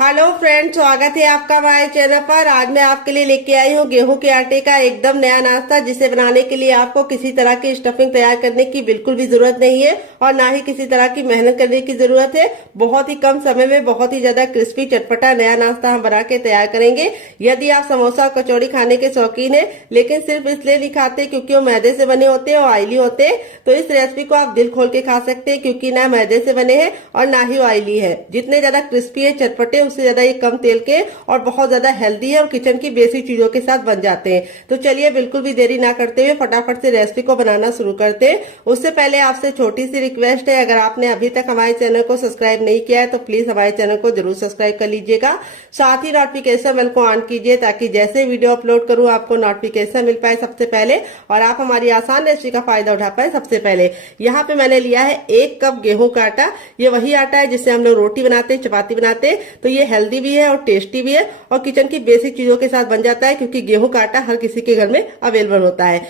Hello friends, स्वागत है आपका हमारे चैनल पर। आज मैं आपके लिए लेके आई हूँ गेहूं के आटे का एकदम नया नाश्ता, जिसे बनाने के लिए आपको किसी तरह की स्टफिंग तैयार करने की बिल्कुल भी जरूरत नहीं है और ना ही किसी तरह की मेहनत करने की जरूरत है। बहुत ही कम समय में बहुत ही ज्यादा क्रिस्पी चटपटा नया नाश्ता हम बना के तैयार करेंगे। यदि आप समोसा और कचौड़ी खाने के शौकीन है लेकिन सिर्फ इसलिए नहीं खाते क्योंकि वो मैदे से बने होते हैं और ऑयली होते हैं, तो इस रेसिपी को आप दिल खोल के खा सकते हैं क्योंकि ना मैदे से बने हैं और ना ही ऑयली है। जितने ज्यादा क्रिस्पी है चटपटे उससे ज्यादा ये कम तेल के और बहुत ज्यादा हेल्दी है और किचन की बेसिक चीजों के साथ बन जाते हैं। तो चलिए बिल्कुल भी देरी ना करते हुए फटाफट से रेसिपी को बनाना शुरू करते हैं। उससे पहले आपसे छोटी सी रिक्वेस्ट है, अगर आपने अभी तक हमारे चैनल को सब्सक्राइब नहीं किया है तो प्लीज हमारे चैनल को जरूर सब्सक्राइब कर लीजिएगा। साथ ही नोटिफिकेशन बेल को ऑन कीजिए ताकि जैसे वीडियो अपलोड करूं आपको नोटिफिकेशन मिल पाए सबसे पहले और आप हमारी आसान रेसिपी का फायदा उठा पाए सबसे पहले। यहाँ पे मैंने लिया है 1 कप गेहूं का आटा। ये वही आटा है जिससे हम लोग रोटी बनाते हैं, चपाती बनाते हैं। तो ये हेल्दी भी है और टेस्टी भी है और किचन की बेसिक चीजों के साथ बन जाता है क्योंकि गेहूं का आटा हर किसी के घर में अवेलेबल होता है।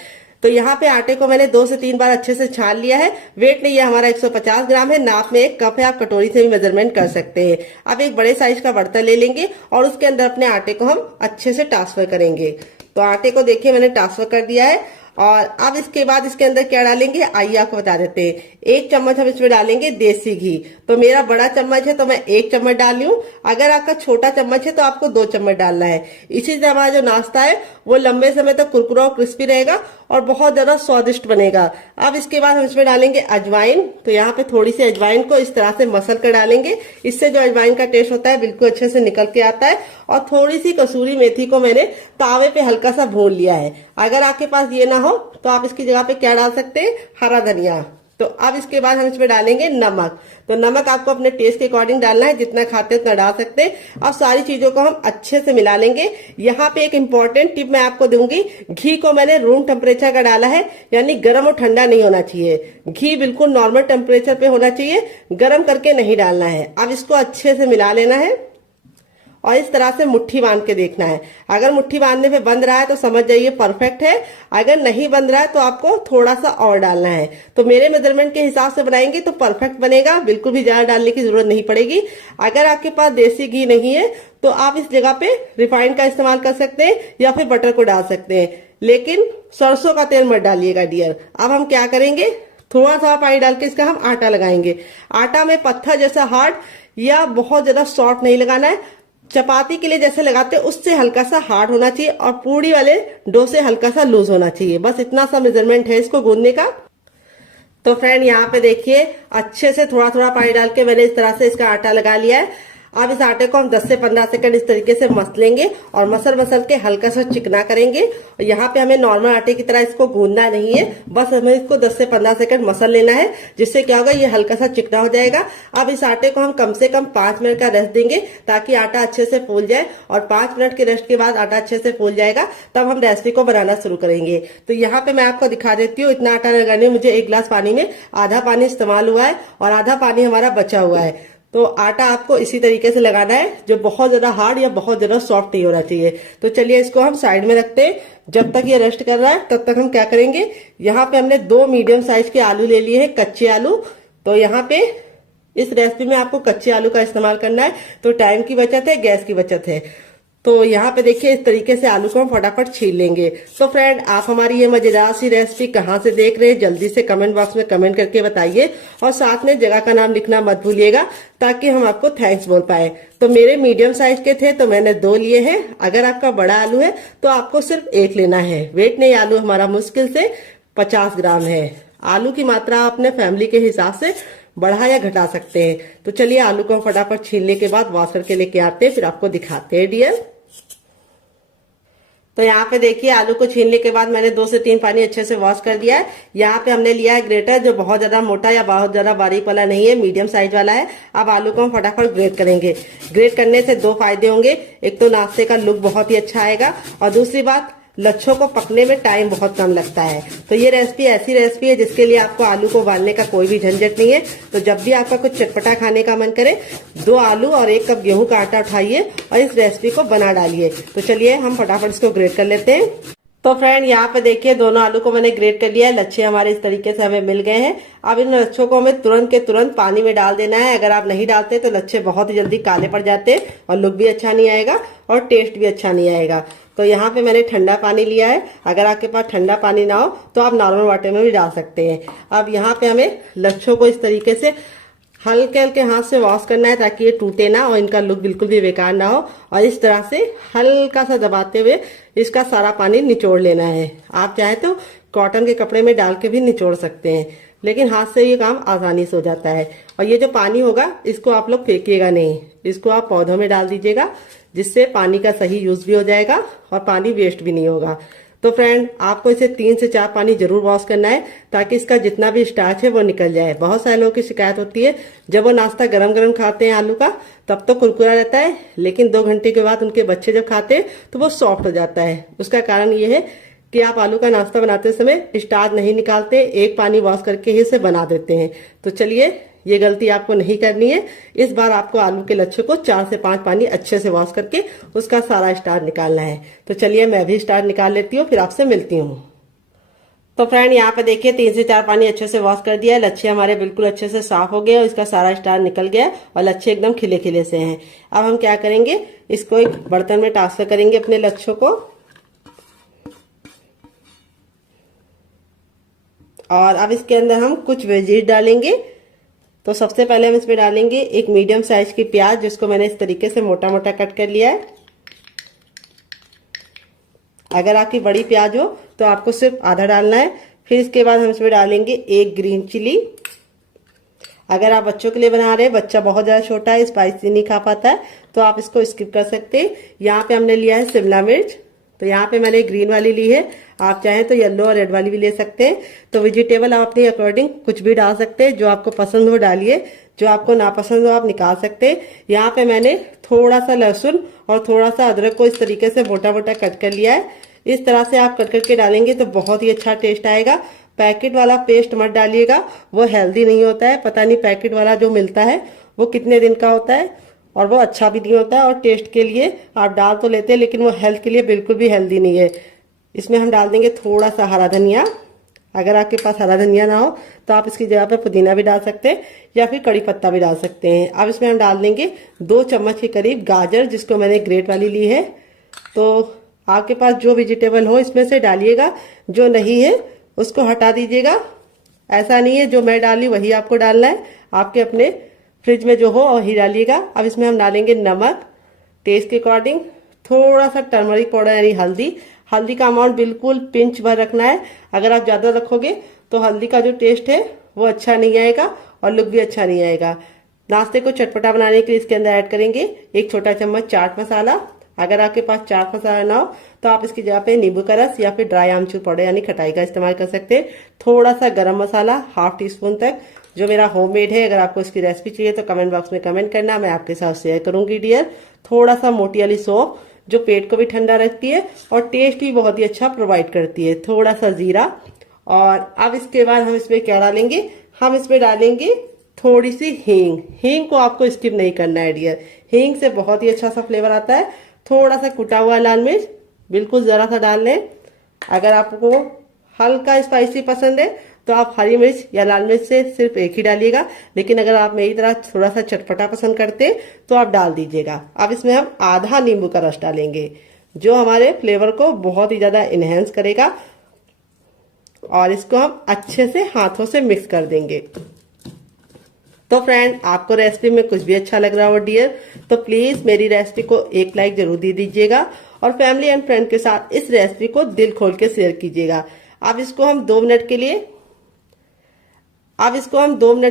तो यहाँ पे आटे को मैंने 2 से 3 बार अच्छे से छान लिया है। वेट नहीं है हमारा 150 ग्राम है, नाप में 1 कप है, आप कटोरी से भी मेजरमेंट कर सकते हैं। अब एक बड़े साइज का बर्तन ले लेंगे और उसके अंदर अपने आटे को हम अच्छे से ट्रांसफर करेंगे। तो आटे को देखिए मैंने ट्रांसफर कर दिया है और अब इसके बाद इसके अंदर क्या डालेंगे आइए आपको बता देते हैं। 1 चम्मच हम इसमें डालेंगे देसी घी। तो मेरा बड़ा चम्मच है तो मैं 1 चम्मच डाल रही हूँ। अगर आपका छोटा चम्मच है तो आपको 2 चम्मच डालना है। इसी से हमारा जो नाश्ता है वो लंबे समय तक कुरकुरा और क्रिस्पी रहेगा और बहुत ज्यादा स्वादिष्ट बनेगा। अब इसके बाद हम इसमें डालेंगे अजवाइन। तो यहाँ पे थोड़ी सी अजवाइन को इस तरह से मसल कर डालेंगे, इससे जो अजवाइन का टेस्ट होता है बिल्कुल अच्छे से निकल के आता है। और थोड़ी सी कसूरी मेथी को मैंने तावे पे हल्का सा भून लिया है। अगर आपके पास ये ना हो तो आप इसकी जगह पे क्या डाल सकते हैं, हरा धनिया। तो अब इसके बाद हम इसमें डालेंगे नमक। तो नमक आपको अपने टेस्ट के अकॉर्डिंग डालना है, जितना खाते हैं उतना डाल सकते हैं। अब सारी चीजों को हम अच्छे से मिला लेंगे। यहाँ पे एक इम्पोर्टेंट टिप मैं आपको दूंगी, घी को मैंने रूम टेम्परेचर का डाला है, यानी गर्म और ठंडा नहीं होना चाहिए। घी बिल्कुल नॉर्मल टेम्परेचर पे होना चाहिए, गर्म करके नहीं डालना है। अब इसको अच्छे से मिला लेना है और इस तरह से मुट्ठी बांध के देखना है। अगर मुट्ठी बांधने पे बंध रहा है तो समझ जाइए परफेक्ट है, अगर नहीं बंध रहा है तो आपको थोड़ा सा और डालना है। तो मेरे मेजरमेंट के हिसाब से बनाएंगे तो परफेक्ट बनेगा, बिल्कुल भी ज्यादा डालने की जरूरत नहीं पड़ेगी। अगर आपके पास देसी घी नहीं है तो आप इस जगह पे रिफाइंड का इस्तेमाल कर सकते हैं या फिर बटर को डाल सकते हैं, लेकिन सरसों का तेल मत डालिएगा डियर। अब हम क्या करेंगे, थोड़ा सा पानी डाल के इसका हम आटा लगाएंगे। आटा में पत्थर जैसा हार्ड या बहुत ज्यादा सॉफ्ट नहीं लगाना है, चपाती के लिए जैसे लगाते हैं उससे हल्का सा हार्ड होना चाहिए और पूड़ी वाले डो से हल्का सा लूज होना चाहिए। बस इतना सा मेजरमेंट है इसको गूंदने का। तो फ्रेंड यहाँ पे देखिए अच्छे से थोड़ा थोड़ा पानी डाल के मैंने इस तरह से इसका आटा लगा लिया है। अब इस आटे को हम 10 से 15 सेकंड इस तरीके से मसलेंगे और मसल के हल्का सा चिकना करेंगे। और यहाँ पे हमें नॉर्मल आटे की तरह इसको गूंदना नहीं है, बस हमें इसको 10 से 15 सेकंड मसल लेना है, जिससे क्या होगा ये हल्का सा चिकना हो जाएगा। अब इस आटे को हम कम से कम 5 मिनट का रेस्ट देंगे ताकि आटा अच्छे से फूल जाए और 5 मिनट के रेस्ट के बाद आटा अच्छे से फूल जाएगा तब हम रेसिपी को बनाना शुरू करेंगे। तो यहाँ पे मैं आपको दिखा देती हूँ, इतना आटा लगाने में मुझे 1 गिलास पानी में आधा पानी इस्तेमाल हुआ है और आधा पानी हमारा बचा हुआ है। तो आटा आपको इसी तरीके से लगाना है, जो बहुत ज्यादा हार्ड या बहुत ज्यादा सॉफ्ट नहीं होना चाहिए। तो चलिए इसको हम साइड में रखते हैं, जब तक ये रेस्ट कर रहा है तब तक हम क्या करेंगे, यहाँ पे हमने 2 मीडियम साइज के आलू ले लिए हैं, कच्चे आलू। तो यहाँ पे इस रेसिपी में आपको कच्चे आलू का इस्तेमाल करना है, तो टाइम की बचत है, गैस की बचत है। तो यहाँ पे देखिए इस तरीके से आलू को हम फटाफट छील लेंगे। तो फ्रेंड आप हमारी ये मजेदार सी रेसिपी कहाँ से देख रहे हैं जल्दी से कमेंट बॉक्स में कमेंट करके बताइए और साथ में जगह का नाम लिखना मत भूलिएगा ताकि हम आपको थैंक्स बोल पाए। तो मेरे मीडियम साइज के थे तो मैंने 2 लिए हैं। अगर आपका बड़ा आलू है तो आपको सिर्फ 1 लेना है। वेट नहीं, आलू हमारा मुश्किल से 50 ग्राम है। आलू की मात्रा आप अपने फैमिली के हिसाब से बढ़ा या घटा सकते हैं। तो चलिए आलू को फटाफट छीलने के बाद वॉश करके लेके आते हैं, फिर आपको दिखाते हैं डियर। तो यहाँ पे देखिए आलू को छीलने के बाद मैंने 2 से 3 पानी अच्छे से वॉश कर दिया है। यहाँ पे हमने लिया है ग्रेटर, जो बहुत ज्यादा मोटा या बहुत ज्यादा बारीक वाला नहीं है, मीडियम साइज वाला है। अब आलू को हम फटाफट ग्रेट करेंगे। ग्रेट करने से 2 फायदे होंगे, एक तो नाश्ते का लुक बहुत ही अच्छा आएगा और दूसरी बात लच्छों को पकने में टाइम बहुत कम लगता है। तो ये रेसिपी ऐसी रेसिपी है जिसके लिए आपको आलू को उबालने का कोई भी झंझट नहीं है। तो जब भी आपका कुछ चटपटा खाने का मन करे 2 आलू और 1 कप गेहूं का आटा उठाइए और इस रेसिपी को बना डालिए। तो चलिए हम फटाफट इसको ग्रेट कर लेते हैं। तो फ्रेंड यहाँ पे देखिए दोनों आलू को मैंने ग्रेट कर लिया है। लच्छे हमारे इस तरीके से हमें मिल गए हैं। अब इन लच्छों को हमें तुरंत के तुरंत पानी में डाल देना है। अगर आप नहीं डालते तो लच्छे बहुत ही जल्दी काले पड़ जाते हैं और लुक भी अच्छा नहीं आएगा और टेस्ट भी अच्छा नहीं आएगा। तो यहाँ पे मैंने ठंडा पानी लिया है। अगर आपके पास ठंडा पानी ना हो तो आप नॉर्मल वाटर में भी डाल सकते हैं। अब यहाँ पे हमें लच्छों को इस तरीके से हल्के हल्के हाथ से वॉश करना है ताकि ये टूटे ना और इनका लुक बिल्कुल भी बेकार ना हो। और इस तरह से हल्का सा दबाते हुए इसका सारा पानी निचोड़ लेना है। आप चाहे तो कॉटन के कपड़े में डाल के भी निचोड़ सकते हैं, लेकिन हाथ से ये काम आसानी से हो जाता है। और ये जो पानी होगा इसको आप लोग फेंकिएगा नहीं, इसको आप पौधों में डाल दीजिएगा, जिससे पानी का सही यूज भी हो जाएगा और पानी वेस्ट भी नहीं होगा। तो फ्रेंड आपको इसे 3 से 4 पानी जरूर वॉश करना है ताकि इसका जितना भी स्टार्च है वो निकल जाए। बहुत सारे लोगों की शिकायत होती है जब वो नाश्ता गरम गरम खाते हैं आलू का तब तो कुरकुरा रहता है, लेकिन 2 घंटे के बाद उनके बच्चे जब खाते हैं तो वो सॉफ्ट हो जाता है। उसका कारण ये है कि आप आलू का नाश्ता बनाते समय स्टार्च नहीं निकालते, एक पानी वॉश करके ही इसे बना देते हैं। तो चलिए ये गलती आपको नहीं करनी है। इस बार आपको आलू के लच्छे को 4 से 5 पानी अच्छे से वॉश करके उसका सारा स्टार्च निकालना है। तो चलिए मैं भी स्टार्च निकाल लेती हूँ, फिर आपसे मिलती हूँ। तो फ्रेंड यहाँ पे देखिए 3 से 4 पानी अच्छे से वॉश कर दिया है। लच्छे हमारे बिल्कुल अच्छे से साफ हो गए और इसका सारा स्टार्च निकल गया और लच्छे एकदम खिले खिले से हैं। अब हम क्या करेंगे, इसको एक बर्तन में ट्रांसफर करेंगे अपने लच्छों को। और अब इसके अंदर हम कुछ वेजीज डालेंगे। तो सबसे पहले हम इसमें डालेंगे एक मीडियम साइज की प्याज, जिसको मैंने इस तरीके से मोटा मोटा कट कर लिया है। अगर आपकी बड़ी प्याज हो तो आपको सिर्फ आधा डालना है। फिर इसके बाद हम इसमें डालेंगे एक ग्रीन चिली। अगर आप बच्चों के लिए बना रहे हैं, बच्चा बहुत ज्यादा छोटा है, स्पाइसी नहीं खा पाता है, तो आप इसको स्किप कर सकते हैं। यहाँ पे हमने लिया है शिमला मिर्च। तो यहाँ पे मैंने ग्रीन वाली ली है, आप चाहें तो येलो और रेड वाली भी ले सकते हैं। तो वेजिटेबल आप अपने अकॉर्डिंग कुछ भी डाल सकते हैं, जो आपको पसंद हो डालिए, जो आपको नापसंद हो आप निकाल सकते हैं। यहाँ पे मैंने थोड़ा सा लहसुन और थोड़ा सा अदरक को इस तरीके से मोटा मोटा कट कर लिया है। इस तरह से आप कट करके डालेंगे तो बहुत ही अच्छा टेस्ट आएगा। पैकेट वाला पेस्ट मत डालिएगा, वो हेल्दी नहीं होता है। पता नहीं पैकेट वाला जो मिलता है वो कितने दिन का होता है और वो अच्छा भी नहीं होता है। और टेस्ट के लिए आप डाल तो लेते हैं, लेकिन वो हेल्थ के लिए बिल्कुल भी हेल्दी नहीं है। इसमें हम डाल देंगे थोड़ा सा हरा धनिया। अगर आपके पास हरा धनिया ना हो तो आप इसकी जगह पे पुदीना भी डाल सकते हैं या फिर कड़ी पत्ता भी डाल सकते हैं। अब इसमें हम डाल देंगे 2 चम्मच के करीब गाजर, जिसको मैंने ग्रेट वाली ली है। तो आपके पास जो वेजिटेबल हो इसमें से डालिएगा, जो नहीं है उसको हटा दीजिएगा। ऐसा नहीं है जो मैं डाली वही आपको डालना है, आपके अपने फ्रिज में जो हो वही डालिएगा। अब इसमें हम डालेंगे नमक टेस्ट के अकॉर्डिंग, थोड़ा सा टर्मरिक पाउडर यानी हल्दी। हल्दी का अमाउंट बिल्कुल पिंच भर रखना है। अगर आप ज्यादा रखोगे तो हल्दी का जो टेस्ट है वो अच्छा नहीं आएगा और लुक भी अच्छा नहीं आएगा। नाश्ते को चटपटा बनाने के लिए इसके अंदर ऐड करेंगे 1 छोटा चम्मच चाट मसाला। अगर आपके पास चाट मसाला ना हो तो आप इसकी जगह पे नींबू का रस या फिर ड्राई आमचूर पाउडर यानी खटाई का इस्तेमाल कर सकते हैं। थोड़ा सा गरम मसाला ½ टीस्पून तक, जो मेरा होममेड है। अगर आपको इसकी रेसिपी चाहिए तो कमेंट बॉक्स में कमेंट करना, मैं आपके साथ शेयर करूंगी डियर। थोड़ा सा मोटी वाली सौंफ, जो पेट को भी ठंडा रखती है और टेस्ट भी बहुत ही अच्छा प्रोवाइड करती है। थोड़ा सा जीरा। और अब इसके बाद हम इसमें क्या डालेंगे, हम इसमें डालेंगे थोड़ी सी हींग। हींग को आपको स्किप नहीं करना है डियर, हींग से बहुत ही अच्छा सा फ्लेवर आता है। थोड़ा सा कुटा हुआ लाल मिर्च, बिल्कुल जरा सा डाल लें। अगर आपको हल्का स्पाइसी पसंद है तो आप हरी मिर्च या लाल मिर्च से सिर्फ एक ही डालिएगा, लेकिन अगर आप मेरी तरह थोड़ा सा चटपटा पसंद करते हैं तो आप डाल दीजिएगा। अब इसमें हम आधा नींबू का रस डालेंगे, जो हमारे फ्लेवर को बहुत ही ज्यादा इनहेंस करेगा। और इसको हम अच्छे से हाथों से मिक्स कर देंगे। तो फ्रेंड आपको रेसिपी में कुछ भी अच्छा लग रहा हो डियर, तो प्लीज मेरी रेसिपी को एक लाइक जरूर दे दीजिएगा और फैमिली एंड फ्रेंड के साथ इस रेसिपी को दिल खोल के शेयर कीजिएगा। अब इसको हम 2 मिनट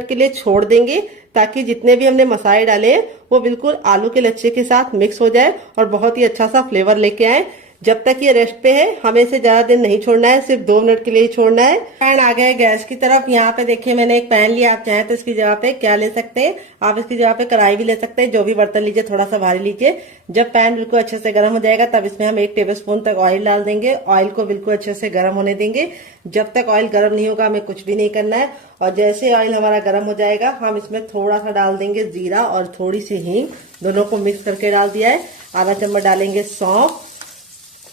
के लिए छोड़ देंगे, ताकि जितने भी हमने मसाले डाले हैं वो बिल्कुल आलू के लच्छे के साथ मिक्स हो जाए और बहुत ही अच्छा सा फ्लेवर लेके आए। जब तक ये रेस्ट पे है हमें इसे ज्यादा देर नहीं छोड़ना है, सिर्फ 2 मिनट के लिए ही छोड़ना है। पैन आ गया गैस की तरफ। यहाँ पे देखिए मैंने एक पैन लिया, आप चाहें तो इसकी जगह पे क्या ले सकते हैं, आप इसकी जगह पे कढ़ाई भी ले सकते हैं। जो भी बर्तन लीजिए थोड़ा सा भारी लीजिए। जब पैन बिल्कुल अच्छे से गर्म हो जाएगा तब इसमें हम 1 टेबलस्पून तक ऑयल डाल देंगे। ऑयल को बिल्कुल अच्छे से गर्म होने देंगे। जब तक ऑयल गर्म नहीं होगा हमें कुछ भी नहीं करना है। और जैसे ऑयल हमारा गर्म हो जाएगा हम इसमें थोड़ा सा डाल देंगे जीरा और थोड़ी सी हींग, दोनों को मिक्स करके डाल दिया है। आधा चम्मच डालेंगे सौंफ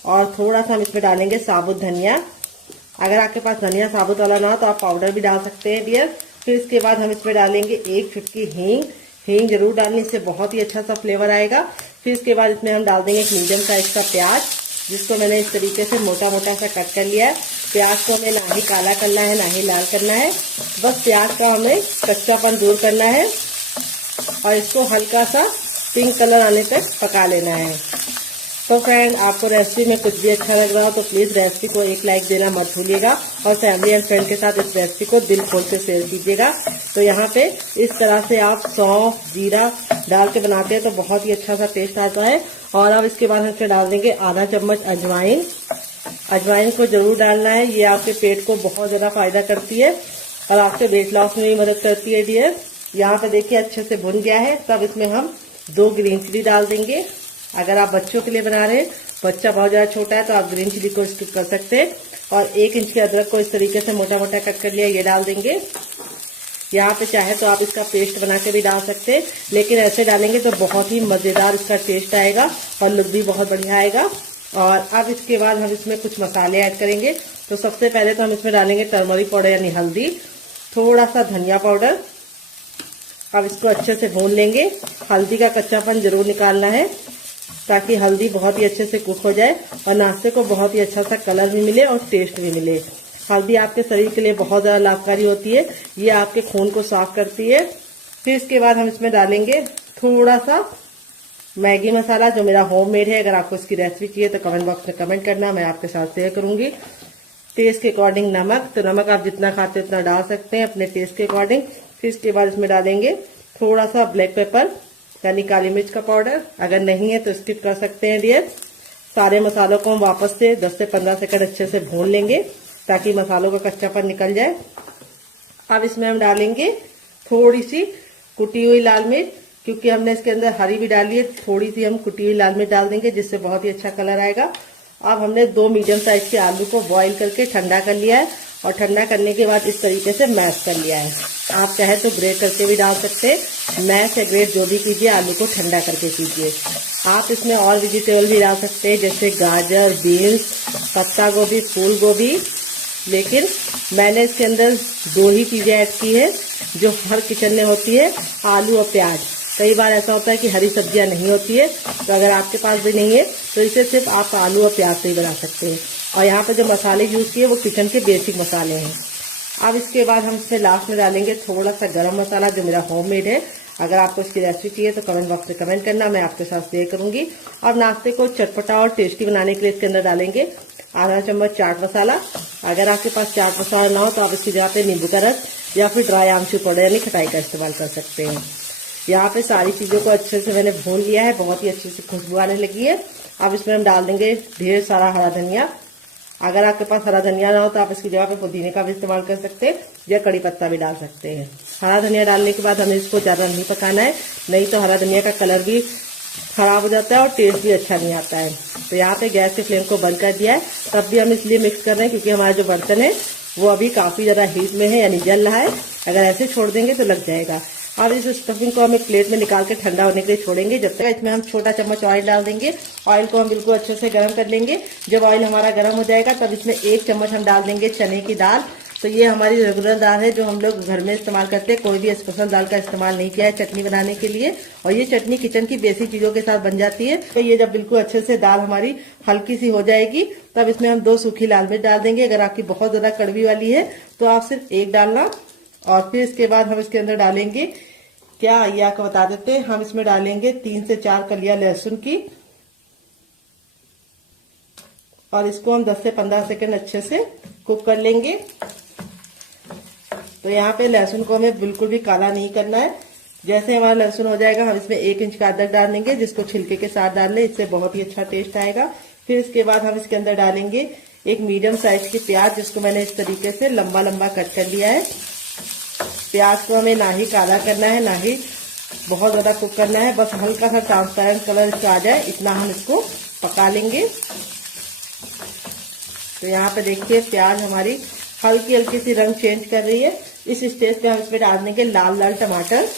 और थोड़ा सा हम इसमें डालेंगे साबुत धनिया। अगर आपके पास धनिया साबुत वाला ना हो तो आप पाउडर भी डाल सकते हैं डियर। फिर इसके बाद हम इसमें डालेंगे एक चुटकी हींग। हींग जरूर डालने से बहुत ही अच्छा सा फ्लेवर आएगा। फिर इसके बाद इसमें हम डाल देंगे एक मीडियम साइज का प्याज, जिसको मैंने इस तरीके से मोटा मोटा सा कट कर लिया है। प्याज को हमें ना ही काला करना है ना ही लाल करना है, बस प्याज का हमें कच्चापन दूर करना है और इसको हल्का सा पिंक कलर आने तक पका लेना है। तो फ्रेंड, आपको रेसिपी में कुछ भी अच्छा लग रहा हो तो प्लीज रेसिपी को एक लाइक देना मत भूलिएगा और फैमिली एंड फ्रेंड के साथ इस रेसिपी को दिल खोल के शेयर कीजिएगा। तो यहाँ पे इस तरह से आप सौंफ जीरा डाल के बनाते हैं तो बहुत ही अच्छा सा टेस्ट आता है। और अब इसके बाद हम इसमें डाल देंगे आधा चम्मच अजवाइन। अजवाइन को जरूर डालना है, ये आपके पेट को बहुत ज्यादा फायदा करती है और आपके वेट लॉस में भी मदद करती है डियर। यहाँ पे देखिए अच्छे से भुन गया है। तब इसमें हम 2 ग्रीन चिली डाल देंगे। अगर आप बच्चों के लिए बना रहे हैं, बच्चा बहुत ज्यादा छोटा है तो आप ग्रीन चिली को स्किप कर सकते हैं। और 1 इंच के अदरक को इस तरीके से मोटा मोटा कट कर लिया, ये डाल देंगे। यहाँ पे चाहे तो आप इसका पेस्ट बना के भी डाल सकते हैं, लेकिन ऐसे डालेंगे तो बहुत ही मजेदार इसका टेस्ट आएगा और लुक भी बहुत बढ़िया आएगा। और अब इसके बाद हम इसमें कुछ मसाले ऐड करेंगे। तो सबसे पहले तो हम इसमें डालेंगे टर्मरिक पाउडर यानी हल्दी, थोड़ा सा धनिया पाउडर। अब इसको अच्छे से भून लेंगे। हल्दी का कच्चापन जरूर निकालना है ताकि हल्दी बहुत ही अच्छे से कुक हो जाए और नाश्ते को बहुत ही अच्छा सा कलर भी मिले और टेस्ट भी मिले। हल्दी आपके शरीर के लिए बहुत ज्यादा लाभकारी होती है, ये आपके खून को साफ करती है। फिर इसके बाद हम इसमें डालेंगे थोड़ा सा मैगी मसाला, जो मेरा होममेड है। अगर आपको इसकी रेसिपी चाहिए तो कमेंट बॉक्स में कमेंट करना, मैं आपके साथ शेयर करूंगी। टेस्ट के अकॉर्डिंग नमक, तो नमक आप जितना खाते हैं उतना डाल सकते हैं अपने टेस्ट के अकॉर्डिंग। फिर इसके बाद इसमें डालेंगे थोड़ा सा ब्लैक पेपर यानी काली मिर्च का पाउडर। अगर नहीं है तो स्किप कर सकते हैं डियर। सारे मसालों को हम वापस से 10 से 15 सेकंड अच्छे से भून लेंगे ताकि मसालों का कच्चापन निकल जाए। अब इसमें हम डालेंगे थोड़ी सी कुटी हुई लाल मिर्च, क्योंकि हमने इसके अंदर हरी भी डाली है। थोड़ी सी हम कुटी हुई लाल मिर्च डाल देंगे जिससे बहुत ही अच्छा कलर आएगा। अब हमने 2 मीडियम साइज के आलू को बॉईल करके ठंडा कर लिया है और ठंडा करने के बाद इस तरीके से मैश कर लिया है। आप चाहे तो ग्रेट करके भी डाल सकते हैं। मैश या ग्रेट जो भी कीजिए, आलू को ठंडा करके कीजिए। आप इसमें और वेजिटेबल भी डाल सकते हैं जैसे गाजर, बीन्स, पत्ता गोभी, फूल गोभी, लेकिन मैंने इसके अंदर 2 ही चीजें ऐड की है जो हर किचन में होती है, आलू और प्याज। कई बार ऐसा होता है कि हरी सब्जियां नहीं होती है, तो अगर आपके पास भी नहीं है तो इसे सिर्फ आप आलू और प्याज से ही बना सकते हैं। और यहाँ पे जो मसाले यूज किए वो किचन के बेसिक मसाले हैं। अब इसके बाद हम इसमें लास्ट में डालेंगे थोड़ा सा गरम मसाला, जो मेरा होममेड है। अगर आपको इसकी रेसिपी चाहिए तो कमेंट बॉक्स में कमेंट करना, मैं आपके साथ शेयर करूंगी। और नाश्ते को चटपटा और टेस्टी बनाने के लिए इसके अंदर डालेंगे आधा चम्मच चाट मसाला। अगर आपके पास चाट मसाला ना हो तो आप इसकी जगह पे नींबू का रस या फिर ड्राई आमचूर पाउडर यानी खटाई का इस्तेमाल कर सकते हैं। यहाँ पे सारी चीजों को अच्छे से मैंने भून लिया है, बहुत ही अच्छी सी खुशबू आने लगी है। अब इसमें हम डाल देंगे ढेर सारा हरा धनिया। अगर आपके पास हरा धनिया ना हो तो आप इसकी जगह पे पुदीने का भी इस्तेमाल कर सकते हैं या कड़ी पत्ता भी डाल सकते हैं। हरा धनिया डालने के बाद हमें इसको ज्यादा नहीं पकाना है, नहीं तो हरा धनिया का कलर भी खराब हो जाता है और टेस्ट भी अच्छा नहीं आता है। तो यहाँ पे गैस के फ्लेम को बंद कर दिया है। तब भी हम इसलिए मिक्स कर रहे हैं क्योंकि हमारा जो बर्तन है वो अभी काफी ज्यादा हीट में है यानी जल रहा है। अगर ऐसे छोड़ देंगे तो लग जाएगा। अब इस स्टफिंग को हम एक प्लेट में निकाल के ठंडा होने के लिए छोड़ेंगे। जब तक इसमें हम छोटा चम्मच ऑयल डाल देंगे। ऑयल को हम बिल्कुल अच्छे से गर्म कर लेंगे। जब ऑयल हमारा गर्म हो जाएगा तब इसमें 1 चम्मच हम डाल देंगे चने की दाल। तो ये हमारी रेगुलर दाल है जो हम लोग घर में इस्तेमाल करते हैं, कोई भी स्पेशल दाल का इस्तेमाल नहीं किया है चटनी बनाने के लिए। और ये चटनी किचन की बेसिक चीजों के साथ बन जाती है। तो ये जब बिल्कुल अच्छे से दाल हमारी हल्की सी हो जाएगी तब इसमें हम 2 सूखी लाल मिर्च डाल देंगे। अगर आपकी बहुत ज्यादा कड़वी वाली है तो आप सिर्फ 1 डालना। और फिर इसके बाद हम इसके अंदर डालेंगे, क्या ये आपको बता देते हैं, हम इसमें डालेंगे 3 से 4 कलियां लहसुन की। और इसको हम 10 से 15 सेकंड अच्छे से कुक कर लेंगे। तो यहाँ पे लहसुन को हमें बिल्कुल भी काला नहीं करना है। जैसे हमारा लहसुन हो जाएगा हम इसमें 1 इंच का अदरक डाल देंगे, जिसको छिलके के साथ डाल लें, इससे बहुत ही अच्छा टेस्ट आएगा। फिर इसके बाद हम इसके अंदर डालेंगे एक मीडियम साइज की प्याज, जिसको मैंने इस तरीके से लंबा लंबा कट कर लिया है। प्याज को हमें ना ही काला करना है ना ही बहुत ज्यादा कुक करना है, बस हल्का सा ट्रांसपेरेंट कलर इसका आ जाए इतना हम इसको पका लेंगे। तो यहाँ पे देखिए प्याज हमारी हल्की हल्की सी रंग चेंज कर रही है। इस स्टेज पे हम इसमें डाल देंगे लाल लाल टमाटर।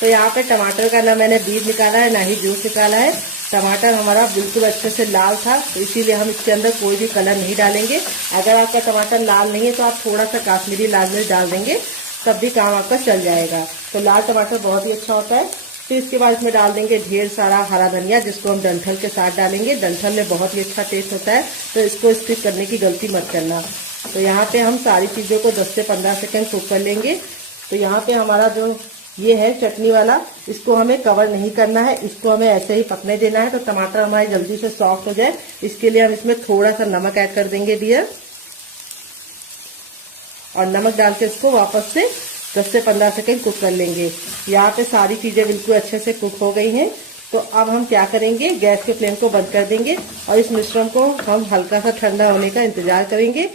तो यहाँ पे टमाटर का ना मैंने बीज निकाला है ना ही जूस निकाला है, टमाटर हमारा बिल्कुल अच्छे से लाल था, तो इसीलिए हम इसके अंदर कोई भी कलर नहीं डालेंगे। अगर आपका टमाटर लाल नहीं है तो आप थोड़ा सा काश्मीरी लाल मिर्च डाल देंगे, तब भी काम आपका चल जाएगा। तो लाल टमाटर बहुत ही अच्छा होता है। फिर इसके बाद इसमें डाल देंगे ढेर सारा हरा धनिया, जिसको हम डंठल के साथ डालेंगे। डंठल में बहुत ही अच्छा टेस्ट होता है, तो इसको स्किप करने की गलती मत करना। तो यहाँ पे हम सारी चीज़ों को 10 से 15 सेकंड कुक कर लेंगे। तो यहाँ पे हमारा जो ये है चटनी वाला, इसको हमें कवर नहीं करना है, इसको हमें ऐसे ही पकने देना है। तो टमाटर हमारे जल्दी से सॉफ्ट हो जाए, इसके लिए हम इसमें थोड़ा सा नमक ऐड कर देंगे डियर, और नमक डाल के इसको वापस से 10 से 15 सेकंड कुक कर लेंगे। यहाँ पे सारी चीजें बिल्कुल अच्छे से कुक हो गई हैं। तो अब हम क्या करेंगे, गैस के फ्लेम को बंद कर देंगे और इस मिश्रण को हम हल्का सा ठंडा होने का इंतजार करेंगे।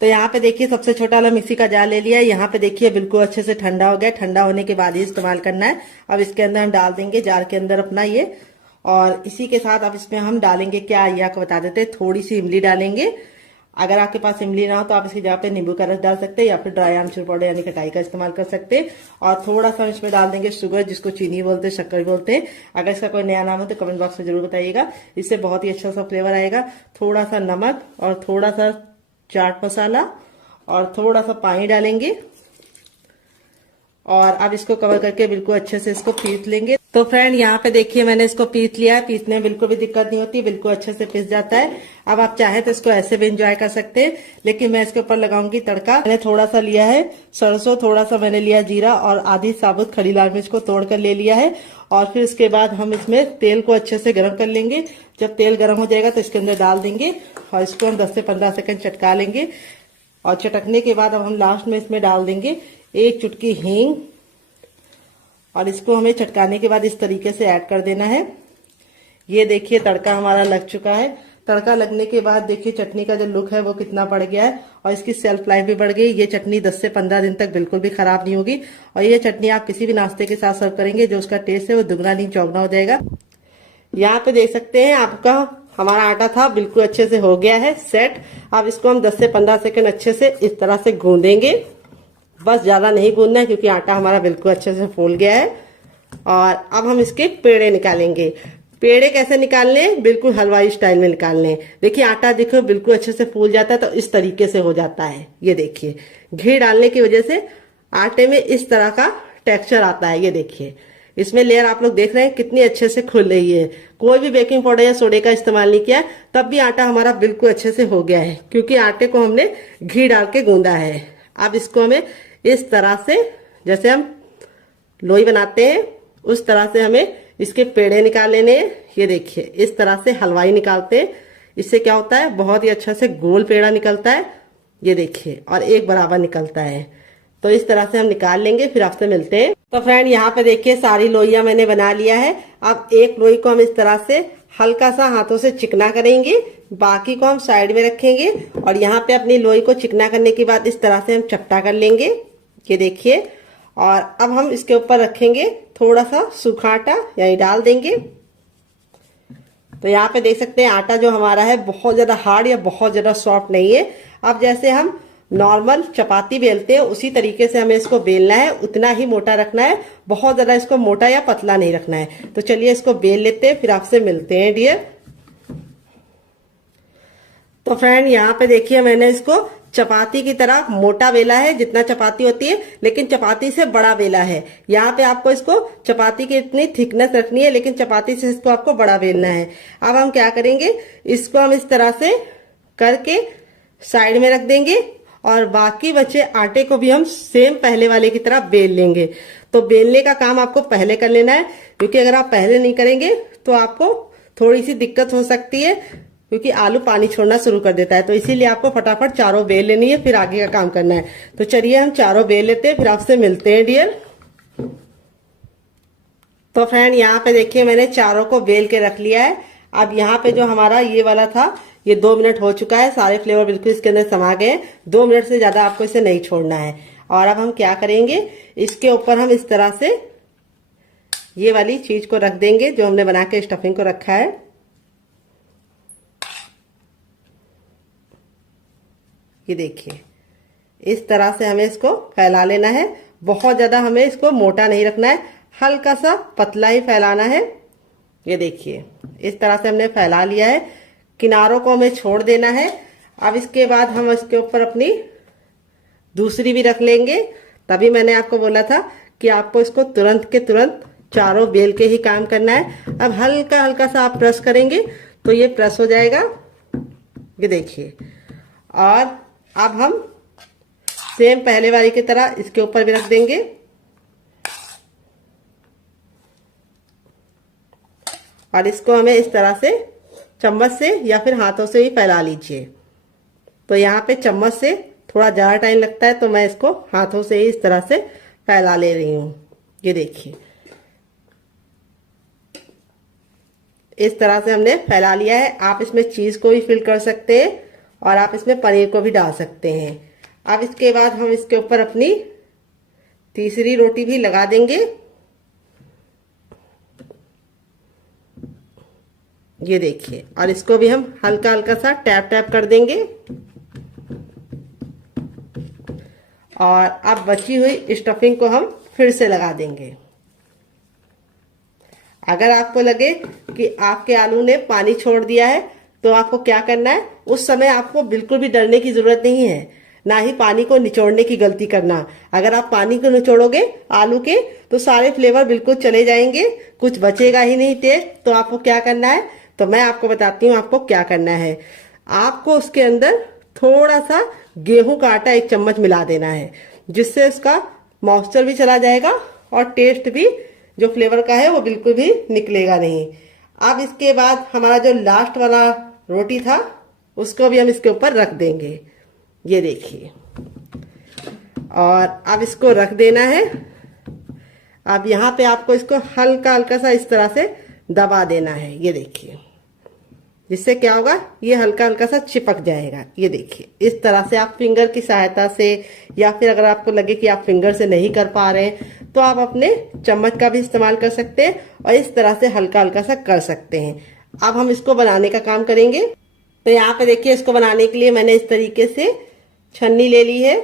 तो यहाँ पे देखिए सबसे छोटा वाला मिक्सी का जार ले लिया है। यहाँ पे देखिए बिल्कुल अच्छे से ठंडा हो गया। ठंडा होने के बाद ही इस्तेमाल करना है। अब इसके अंदर हम डाल देंगे जार के अंदर अपना ये, और इसी के साथ अब इसमें हम डालेंगे क्या, ये आपको बता देते हैं, थोड़ी सी इमली डालेंगे। अगर आपके पास इमली ना हो तो आप इसकी जगह पे नींबू का रस डाल सकते हैं, या फिर ड्राई आमचूर पाउडर यानी खटाई का इस्तेमाल कर सकते हैं। और थोड़ा सा इसमें डाल देंगे शुगर, जिसको चीनी बोलते हैं, शक्कर बोलते हैं। अगर इसका कोई नया नाम हो तो कमेंट बॉक्स में जरूर बताइएगा, इससे बहुत ही अच्छा सा फ्लेवर आएगा। थोड़ा सा नमक और थोड़ा सा चाट मसाला और थोड़ा सा पानी डालेंगे, और अब इसको कवर करके बिल्कुल अच्छे से इसको पीस लेंगे। तो फ्रेंड यहाँ पे देखिए मैंने इसको पीस लिया है। पीसने में बिल्कुल भी दिक्कत नहीं होती, बिल्कुल अच्छे से पीस जाता है। अब आप चाहे तो इसको ऐसे भी एंजॉय कर सकते हैं, लेकिन मैं इसके ऊपर लगाऊंगी तड़का। मैंने थोड़ा सा लिया है सरसों, थोड़ा सा मैंने लिया जीरा, और आधी साबुत खड़ी लाल मिर्च को तोड़ कर ले लिया है। और फिर इसके बाद हम इसमें तेल को अच्छे से गर्म कर लेंगे। जब तेल गर्म हो जाएगा तो इसके अंदर डाल देंगे, और इसको हम 10 से 15 सेकंड चटका लेंगे। और चटकने के बाद अब हम लास्ट में इसमें डाल देंगे 1 चुटकी हींग, और इसको हमें चटकाने के बाद इस तरीके से ऐड कर देना है। ये देखिए तड़का हमारा लग चुका है। तड़का लगने के बाद देखिए चटनी का जो लुक है वो कितना बढ़ गया है, और इसकी सेल्फ लाइफ भी बढ़ गई। ये चटनी 10 से 15 दिन तक बिल्कुल भी खराब नहीं होगी, और ये चटनी आप किसी भी नाश्ते के साथ सर्व करेंगे, जो उसका टेस्ट है वो दुगना नहीं चौगना हो जाएगा। यहाँ पे देख सकते हैं आपका हमारा आटा था बिल्कुल अच्छे से हो गया है सेट। अब इसको हम 10 से 15 सेकंड अच्छे से इस तरह से गूंदेंगे, बस ज्यादा नहीं गूंदना है क्योंकि आटा हमारा बिल्कुल अच्छे से फूल गया है। और अब हम इसके पेड़े निकालेंगे। पेड़े कैसे निकालने हैं, बिल्कुल हलवाई स्टाइल में निकालने हैं। देखिए आटा देखो बिल्कुल अच्छे से फूल जाता है, तो इस तरीके से हो जाता है। ये देखिए घी डालने की वजह से आटे में इस तरह का टेक्सचर आता है। ये देखिए इसमें लेयर आप लोग देख रहे हैं कितनी अच्छे से खुल रही है। कोई भी बेकिंग पाउडर या सोडे का इस्तेमाल नहीं किया, तब भी आटा हमारा बिल्कुल अच्छे से हो गया है, क्योंकि आटे को हमने घी डाल के गूंदा है। अब इसको हमें इस तरह से, जैसे हम लोई बनाते हैं उस तरह से हमें इसके पेड़े निकाल लेने हैं। ये देखिए इस तरह से हलवाई निकालते हैं। इससे क्या होता है, बहुत ही अच्छा से गोल पेड़ा निकलता है। ये देखिए, और एक बराबर निकलता है। तो इस तरह से हम निकाल लेंगे, फिर आपसे मिलते हैं। तो फ्रेंड यहाँ पे देखिए सारी लोइयां मैंने बना लिया है। अब एक लोई को हम इस तरह से हल्का सा हाथों से चिकना करेंगे, बाकी को हम साइड में रखेंगे। और यहाँ पे अपनी लोई को चिकना करने के बाद इस तरह से हम चपटा कर लेंगे। ये देखिए, और अब हम इसके ऊपर रखेंगे थोड़ा सा सूखा आटा, यानी डाल देंगे। तो यहाँ पे देख सकते हैं आटा जो हमारा है बहुत ज्यादा हार्ड या बहुत ज्यादा सॉफ्ट नहीं है। अब जैसे हम नॉर्मल चपाती बेलते हैं उसी तरीके से हमें इसको बेलना है, उतना ही मोटा रखना है, बहुत ज्यादा इसको मोटा या पतला नहीं रखना है। तो चलिए इसको बेल लेते हैं, फिर आपसे मिलते हैं डियर। तो फ्रेंड यहाँ पे देखिए मैंने इसको चपाती की तरह मोटा बेला है, जितना चपाती होती है, लेकिन चपाती से बड़ा बेला है। यहाँ पे आपको इसको चपाती की इतनी थिकनेस रखनी है, लेकिन चपाती से इसको आपको बड़ा बेलना है। अब हम क्या करेंगे, इसको हम इस तरह से करके साइड में रख देंगे, और बाकी बचे आटे को भी हम सेम पहले वाले की तरह बेल लेंगे। तो बेलने का काम आपको पहले कर लेना है, क्योंकि अगर आप पहले नहीं करेंगे तो आपको थोड़ी सी दिक्कत हो सकती है, क्योंकि आलू पानी छोड़ना शुरू कर देता है। तो इसीलिए आपको फटाफट चारों बेल लेनी है, फिर आगे का काम करना है। तो चलिए हम चारों बेल लेते हैं, फिर आपसे मिलते हैं डियर। तो फ्रेंड यहाँ पे देखिए मैंने चारों को बेल के रख लिया है। अब यहाँ पे जो हमारा ये वाला था, ये 2 मिनट हो चुका है, सारे फ्लेवर बिल्कुल इसके अंदर समा गए। 2 मिनट से ज्यादा आपको इसे नहीं छोड़ना है। और अब हम क्या करेंगे, इसके ऊपर हम इस तरह से ये वाली चीज को रख देंगे जो हमने बना के स्टफिंग को रखा है। ये देखिए इस तरह से हमें इसको फैला लेना है। बहुत ज्यादा हमें इसको मोटा नहीं रखना है, हल्का सा पतला ही फैलाना है। ये देखिए इस तरह से हमने फैला लिया है, किनारों को हमें छोड़ देना है। अब इसके बाद हम इसके ऊपर अपनी दूसरी भी रख लेंगे। तभी मैंने आपको बोला था कि आपको इसको तुरंत के तुरंत चारों बेल के ही काम करना है। अब हल्का हल्का सा आप प्रेस करेंगे तो ये प्रेस हो जाएगा, ये देखिए। और अब हम सेम पहले वाली की तरह इसके ऊपर भी रख देंगे और इसको हमें इस तरह से चम्मच से या फिर हाथों से ही फैला लीजिए। तो यहाँ पे चम्मच से थोड़ा ज़्यादा टाइम लगता है, तो मैं इसको हाथों से ही इस तरह से फैला ले रही हूँ। ये देखिए इस तरह से हमने फैला लिया है। आप इसमें चीज़ को भी फिल कर सकते हैं और आप इसमें पनीर को भी डाल सकते हैं। अब इसके बाद हम इसके ऊपर अपनी तीसरी रोटी भी लगा देंगे। ये देखिए, और इसको भी हम हल्का हल्का सा टैप टैप कर देंगे। और अब बची हुई स्टफिंग को हम फिर से लगा देंगे। अगर आपको लगे कि आपके आलू ने पानी छोड़ दिया है तो आपको क्या करना है, उस समय आपको बिल्कुल भी डरने की जरूरत नहीं है, ना ही पानी को निचोड़ने की गलती करना। अगर आप पानी को निचोड़ोगे आलू के तो सारे फ्लेवर बिल्कुल चले जाएंगे, कुछ बचेगा ही नहीं टेस्ट। तो आपको क्या करना है, तो मैं आपको बताती हूँ आपको क्या करना है। आपको उसके अंदर थोड़ा सा गेहूं का आटा 1 चम्मच मिला देना है, जिससे उसका मॉइस्चर भी चला जाएगा और टेस्ट भी जो फ्लेवर का है वो बिल्कुल भी निकलेगा नहीं। अब इसके बाद हमारा जो लास्ट वाला रोटी था उसको भी हम इसके ऊपर रख देंगे। ये देखिए, और अब इसको रख देना है। अब यहाँ पे आपको इसको हल्का हल्का सा इस तरह से दबा देना है। ये देखिए, जिससे क्या होगा, ये हल्का हल्का सा चिपक जाएगा। ये देखिए, इस तरह से आप फिंगर की सहायता से, या फिर अगर आपको लगे कि आप फिंगर से नहीं कर पा रहे हैं तो आप अपने चम्मच का भी इस्तेमाल कर सकते हैं और इस तरह से हल्का हल्का सा कर सकते हैं। अब हम इसको बनाने का काम करेंगे। तो यहाँ पे देखिए, इसको बनाने के लिए मैंने इस तरीके से छन्नी ले ली है,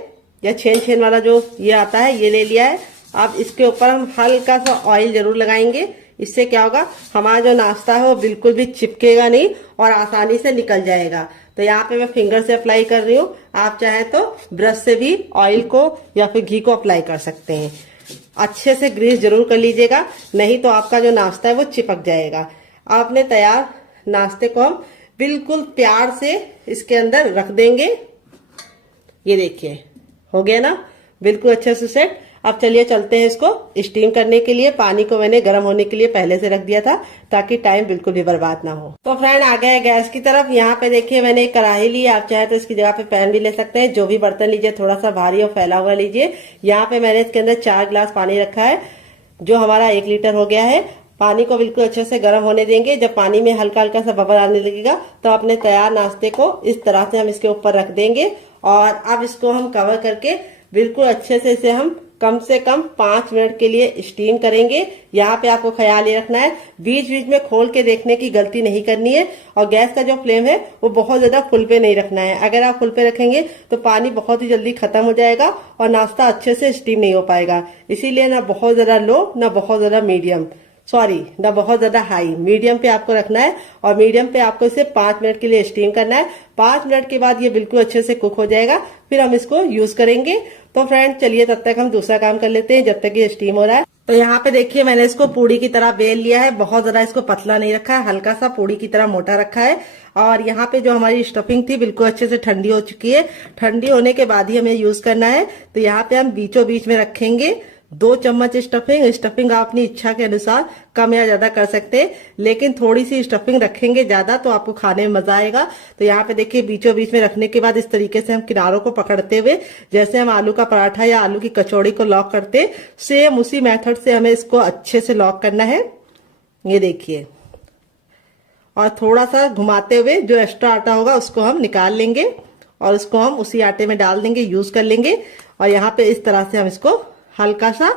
या छेन वाला जो ये आता है ये ले लिया है। अब इसके ऊपर हम हल्का सा ऑयल जरूर लगाएंगे। इससे क्या होगा, हमारा जो नाश्ता है वो बिल्कुल भी चिपकेगा नहीं और आसानी से निकल जाएगा। तो यहाँ पे मैं फिंगर से अप्लाई कर रही हूँ, आप चाहे तो ब्रश से भी ऑयल को या फिर घी को अप्लाई कर सकते हैं। अच्छे से ग्रीस जरूर कर लीजिएगा, नहीं तो आपका जो नाश्ता है वो चिपक जाएगा। आपने तैयार नाश्ते को हम बिल्कुल प्यार से इसके अंदर रख देंगे। ये देखिए, हो गया ना बिल्कुल अच्छे से सेट। अब चलिए चलते हैं इसको स्टीम करने के लिए। पानी को मैंने गर्म होने के लिए पहले से रख दिया था ताकि टाइम बिल्कुल भी बर्बाद ना हो। तो फ्रेंड आ गए गैस की तरफ। यहाँ पे देखिए मैंने एक कढ़ाई ली, आप चाहे तो इसकी जगह पे पैन भी ले सकते हैं। जो भी बर्तन लीजिए थोड़ा सा भारी और फैला हुआ लीजिए। यहाँ पे मैंने इसके अंदर 4 गिलास पानी रखा है, जो हमारा 1 लीटर हो गया है। पानी को बिल्कुल अच्छे से गर्म होने देंगे। जब पानी में हल्का हल्का सा बबल आने लगेगा तो अपने तैयार नाश्ते को इस तरह से हम इसके ऊपर रख देंगे और अब इसको हम कवर करके बिल्कुल अच्छे से इसे हम कम से कम 5 मिनट के लिए स्टीम करेंगे। यहाँ पे आपको ख्याल ये रखना है, बीच बीच में खोल के देखने की गलती नहीं करनी है। और गैस का जो फ्लेम है वो बहुत ज्यादा फुल पे नहीं रखना है। अगर आप फुल पे रखेंगे तो पानी बहुत ही जल्दी खत्म हो जाएगा और नाश्ता अच्छे से स्टीम नहीं हो पाएगा। इसीलिए ना बहुत ज्यादा लो, ना बहुत ज्यादा मीडियम, ना बहुत ज्यादा हाई, मीडियम पे आपको रखना है। और मीडियम पे आपको इसे 5 मिनट के लिए स्टीम करना है। 5 मिनट के बाद ये बिल्कुल अच्छे से कुक हो जाएगा, फिर हम इसको यूज करेंगे। तो फ्रेंड चलिए तब तक हम दूसरा काम कर लेते हैं जब तक ये स्टीम हो रहा है। तो यहाँ पे देखिए मैंने इसको पूड़ी की तरह बेल लिया है। बहुत ज्यादा इसको पतला नहीं रखा है, हल्का सा पूड़ी की तरह मोटा रखा है। और यहाँ पे जो हमारी स्टफिंग थी बिल्कुल अच्छे से ठंडी हो चुकी है। ठंडी होने के बाद ही हमें यूज करना है। तो यहाँ पे हम बीचों बीच में रखेंगे 2 चम्मच स्टफिंग आप अपनी इच्छा के अनुसार कम या ज्यादा कर सकते हैं, लेकिन थोड़ी सी स्टफिंग रखेंगे ज्यादा तो आपको खाने में मजा आएगा। तो यहाँ पे देखिए बीचों बीच में रखने के बाद इस तरीके से हम किनारों को पकड़ते हुए, जैसे हम आलू का पराठा या आलू की कचौड़ी को लॉक करते, सेम उसी मेथड से हमें इसको अच्छे से लॉक करना है। ये देखिए, और थोड़ा सा घुमाते हुए जो एक्स्ट्रा आटा होगा उसको हम निकाल लेंगे और उसको हम उसी आटे में डाल देंगे, यूज कर लेंगे। और यहाँ पे इस तरह से हम इसको हल्का सा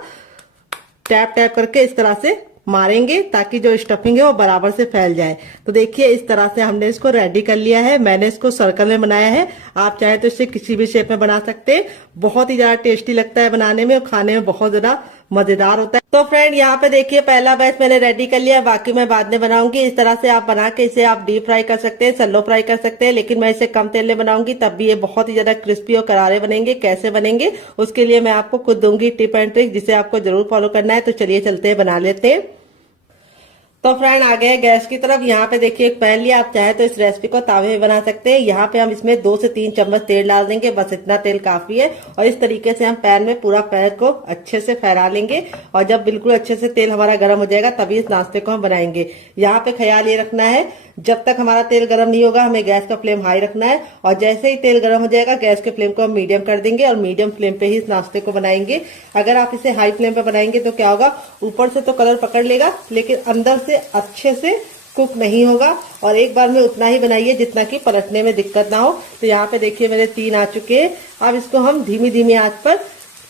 टैप टैप करके इस तरह से मारेंगे ताकि जो स्टफिंग है वो बराबर से फैल जाए। तो देखिए इस तरह से हमने इसको रेडी कर लिया है। मैंने इसको सर्कल में बनाया है, आप चाहे तो इसे किसी भी शेप में बना सकते हैं। बहुत ही ज्यादा टेस्टी लगता है बनाने में और खाने में बहुत ज्यादा मजेदार होता है। तो फ्रेंड यहाँ पे देखिए पहला बैच मैंने रेडी कर लिया है, बाकी मैं बाद में बनाऊंगी। इस तरह से आप बना के इसे आप डीप फ्राई कर सकते हैं, सैलो फ्राई कर सकते हैं, लेकिन मैं इसे कम तेल में बनाऊंगी, तब भी ये बहुत ही ज्यादा क्रिस्पी और करारे बनेंगे। कैसे बनेंगे उसके लिए मैं आपको खुद दूंगी टिप एंड ट्रिक, जिसे आपको जरूर फॉलो करना है। तो चलिए चलते हैं, बना लेते हैं। तो फ्रेंड आ गए गैस की तरफ। यहाँ पे देखिए एक पैन लिया, आप चाहे तो इस रेसिपी को तावे में बना सकते हैं। यहाँ पे हम इसमें 2 से 3 चम्मच तेल डाल देंगे, बस इतना तेल काफी है। और इस तरीके से हम पैन में पूरा पैन को अच्छे से फैला लेंगे, और जब बिल्कुल अच्छे से तेल हमारा गर्म हो जाएगा तभी इस नाश्ते को हम बनाएंगे। यहाँ पे ख्याल ये रखना है, जब तक हमारा तेल गर्म नहीं होगा हमें गैस का फ्लेम हाई रखना है, और जैसे ही तेल गर्म हो जाएगा गैस के फ्लेम को हम मीडियम कर देंगे, और मीडियम फ्लेम पे ही इस नाश्ते को बनाएंगे। अगर आप इसे हाई फ्लेम पे बनाएंगे तो क्या होगा, ऊपर से तो कलर पकड़ लेगा लेकिन अंदर से अच्छे से कुक नहीं होगा। और एक बार में उतना ही बनाइए जितना कि पलटने में दिक्कत ना हो। तो यहाँ पे देखिए मेरे 3 आ चुके हैं। अब इसको हम धीमी धीमी आंच पर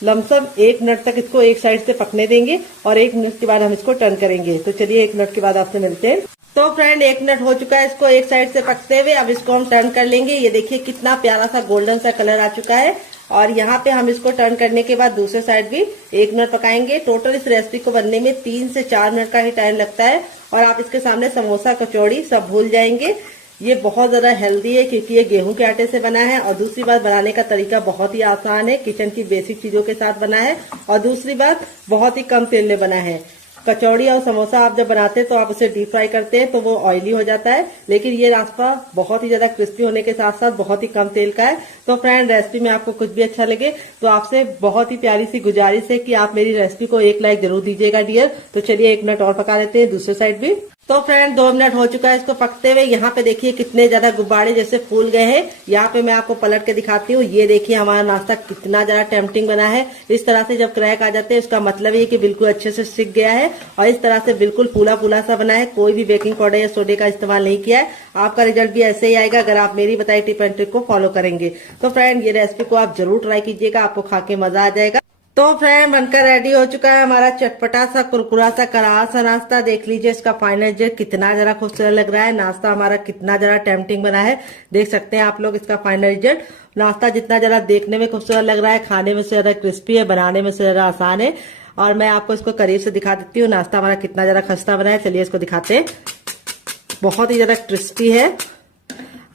लमसम 1 मिनट तक इसको एक साइड से पकने देंगे, और 1 मिनट के बाद हम इसको टर्न करेंगे। तो चलिए 1 मिनट के बाद आपसे मिलते हैं। तो फ्रेंड 1 मिनट हो चुका है इसको एक साइड से पकते हुए। अब इसको हम टर्न कर लेंगे। ये देखिए कितना प्यारा सा गोल्डन सा कलर आ चुका है। और यहाँ पे हम इसको टर्न करने के बाद दूसरे साइड भी 1 मिनट पकाएंगे। टोटल इस रेसिपी को बनने में 3 से 4 मिनट का ही टाइम लगता है, और आप इसके सामने समोसा कचौड़ी सब भूल जाएंगे। ये बहुत ज्यादा हेल्दी है क्योंकि ये गेहूं के आटे से बना है, और दूसरी बात बनाने का तरीका बहुत ही आसान है, किचन की बेसिक चीजों के साथ बना है, और दूसरी बात बहुत ही कम तेल में बना है। कचौड़ी और समोसा आप जब बनाते हैं तो आप उसे डीप फ्राई करते हैं तो वो ऑयली हो जाता है, लेकिन ये नाश्ता बहुत ही ज्यादा क्रिस्पी होने के साथ साथ बहुत ही कम तेल का है। तो फ्रेंड रेसिपी में आपको कुछ भी अच्छा लगे तो आपसे बहुत ही प्यारी सी गुजारिश है कि आप मेरी रेसिपी को एक लाइक जरूर दीजिएगा डियर। तो चलिए 1 मिनट और पका लेते हैं दूसरे साइड भी। तो फ्रेंड 2 मिनट हो चुका है इसको पकते हुए। यहाँ पे देखिए कितने ज्यादा गुब्बारे जैसे फूल गए हैं। यहाँ पे मैं आपको पलट के दिखाती हूँ। ये देखिए हमारा नाश्ता कितना ज्यादा टेम्पटिंग बना है। इस तरह से जब क्रैक आ जाते हैं उसका मतलब ये कि बिल्कुल अच्छे से सिक गया है, और इस तरह से बिल्कुल फूला फूला सा बना है। कोई भी बेकिंग पाउडर या सोडे का इस्तेमाल नहीं किया है। आपका रिजल्ट भी ऐसे ही आएगा अगर आप मेरी बताई टिप एंड ट्रिक को फॉलो करेंगे। तो फ्रेंड ये रेसिपी को आप जरूर ट्राई कीजिएगा, आपको खा के मजा आ जाएगा। तो फ्रेंड बनकर रेडी हो चुका है हमारा चटपटा सा कुरकुरा सा करारा सा नाश्ता। देख लीजिए इसका फाइनल रिजल्ट कितना जरा खूबसूरत लग रहा है। नाश्ता हमारा कितना जरा टेम्पटिंग बना है, देख सकते हैं आप लोग इसका फाइनल रिजल्ट। नाश्ता जितना जरा देखने में खूबसूरत लग रहा है, खाने में से ज्यादा क्रिस्पी है, बनाने में से ज्यादा आसान है। और मैं आपको इसको करीब से दिखा देती हूँ नाश्ता हमारा कितना जरा खस्ता बना है। चलिए इसको दिखाते हैं। बहुत ही ज्यादा क्रिस्पी है,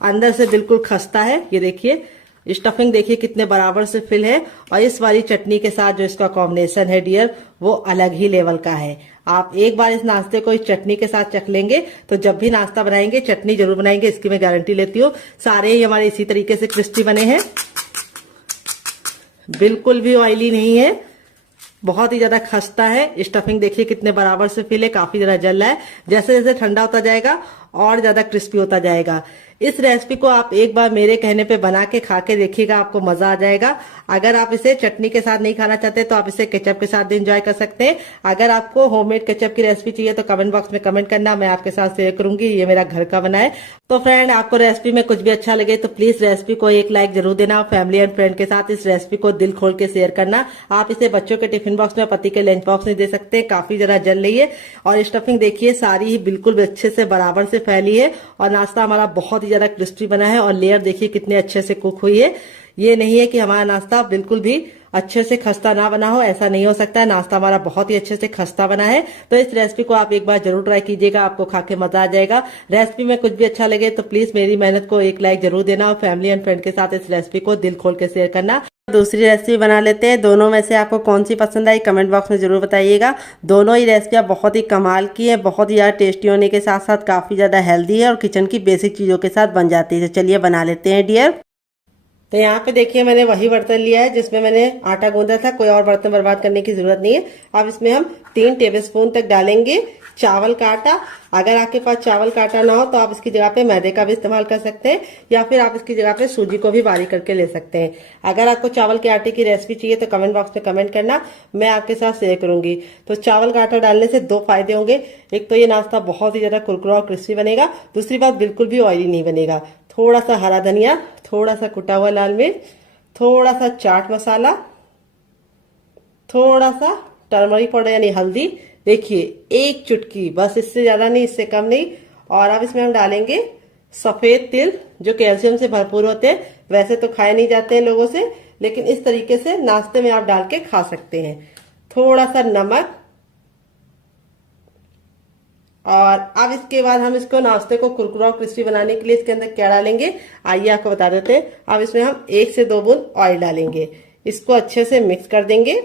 अंदर से बिल्कुल खस्ता है। ये देखिए स्टफिंग देखिए कितने बराबर से फिल है, और इस वाली चटनी के साथ जो इसका कॉम्बिनेशन है डियर वो अलग ही लेवल का है। आप एक बार इस नाश्ते को इस चटनी के साथ चख लेंगे तो जब भी नाश्ता बनाएंगे चटनी जरूर बनाएंगे, इसकी मैं गारंटी लेती हूँ। सारे ही हमारे इसी तरीके से क्रिस्पी बने हैं, बिल्कुल भी ऑयली नहीं है, बहुत ही ज्यादा खस्ता है। स्टफिंग देखिए कितने बराबर से फिल है, काफी ज्यादा जल रहा है। जैसे जैसे ठंडा होता जाएगा और ज्यादा क्रिस्पी होता जाएगा। इस रेसिपी को आप एक बार मेरे कहने पे बना के खा के देखिएगा, आपको मजा आ जाएगा। अगर आप इसे चटनी के साथ नहीं खाना चाहते तो आप इसे केचप के साथ भी एंजॉय कर सकते हैं। अगर आपको होममेड केचप की रेसिपी चाहिए तो कमेंट बॉक्स में कमेंट करना, मैं आपके साथ शेयर करूंगी। ये मेरा घर का बना है। तो फ्रेंड आपको रेसिपी में कुछ भी अच्छा लगे तो प्लीज रेसिपी को एक लाइक जरूर देना। फैमिली एंड फ्रेंड के साथ इस रेसिपी को दिल खोल के शेयर करना। आप इसे बच्चों के टिफिन बॉक्स में, पति के लंच बॉक्स में दे सकते हैं, काफी जरा जल रही है। और स्टफिंग देखिए सारी ही बिल्कुल अच्छे से बराबर से फैली है, और नाश्ता हमारा बहुत ही ज्यादा क्रिस्पी बना है, और लेयर देखिए कितने अच्छे से कुक हुई है। ये नहीं है कि हमारा नाश्ता बिल्कुल भी अच्छे से खस्ता ना बना हो, ऐसा नहीं हो सकता है। नाश्ता हमारा बहुत ही अच्छे से खस्ता बना है। तो इस रेसिपी को आप एक बार जरूर ट्राई कीजिएगा, आपको खा के मजा आ जाएगा। रेसिपी में कुछ भी अच्छा लगे तो प्लीज मेरी मेहनत को एक लाइक जरूर देना, और फैमिली एंड फ्रेंड के साथ इस रेसिपी को दिल खोल के शेयर करना। दूसरी रेसिपी बना लेते हैं। दोनों में से आपको कौन सी पसंद आई कमेंट बॉक्स में जरूर बताइएगा। दोनों ही रेसिपियाँ बहुत ही कमाल की है, बहुत ही ज़्यादा टेस्टी होने के साथ साथ काफ़ी ज़्यादा हेल्दी है, और किचन की बेसिक चीज़ों के साथ बन जाती है। चलिए बना लेते हैं डियर। तो यहाँ पे देखिए मैंने वही बर्तन लिया है जिसमें मैंने आटा गूंदा था, कोई और बर्तन बर्बाद करने की जरूरत नहीं है। अब इसमें हम 3 टेबलस्पून तक डालेंगे चावल का आटा। अगर आपके पास चावल का आटा ना हो तो आप इसकी जगह पे मैदे का भी इस्तेमाल कर सकते हैं, या फिर आप इसकी जगह पे सूजी को भी बारीक करके ले सकते हैं। अगर आपको चावल के आटे की रेसिपी चाहिए तो कमेंट बॉक्स में कमेंट करना, मैं आपके साथ शेयर करूंगी। तो चावल का आटा डालने से 2 फायदे होंगे। एक तो ये नाश्ता बहुत ही ज्यादा कुरकुरा और क्रिस्पी बनेगा, दूसरी बात बिल्कुल भी ऑयली नहीं बनेगा। थोड़ा सा हरा धनिया, थोड़ा सा कुटा हुआ लाल मिर्च, थोड़ा सा चाट मसाला, थोड़ा सा टर्मरिक पाउडर यानी हल्दी, देखिए 1 चुटकी, बस इससे ज्यादा नहीं, इससे कम नहीं। और अब इसमें हम डालेंगे सफेद तिल जो कैल्शियम से भरपूर होते हैं। वैसे तो खाए नहीं जाते हैं लोगों से, लेकिन इस तरीके से नाश्ते में आप डाल के खा सकते हैं। थोड़ा सा नमक, और अब इसके बाद हम इसको नाश्ते को कुरकुरा और क्रिस्पी बनाने के लिए इसके अंदर क्या डालेंगे आइए आपको बता देते हैं। अब इसमें हम 1 से 2 बूंद ऑयल डालेंगे, इसको अच्छे से मिक्स कर देंगे।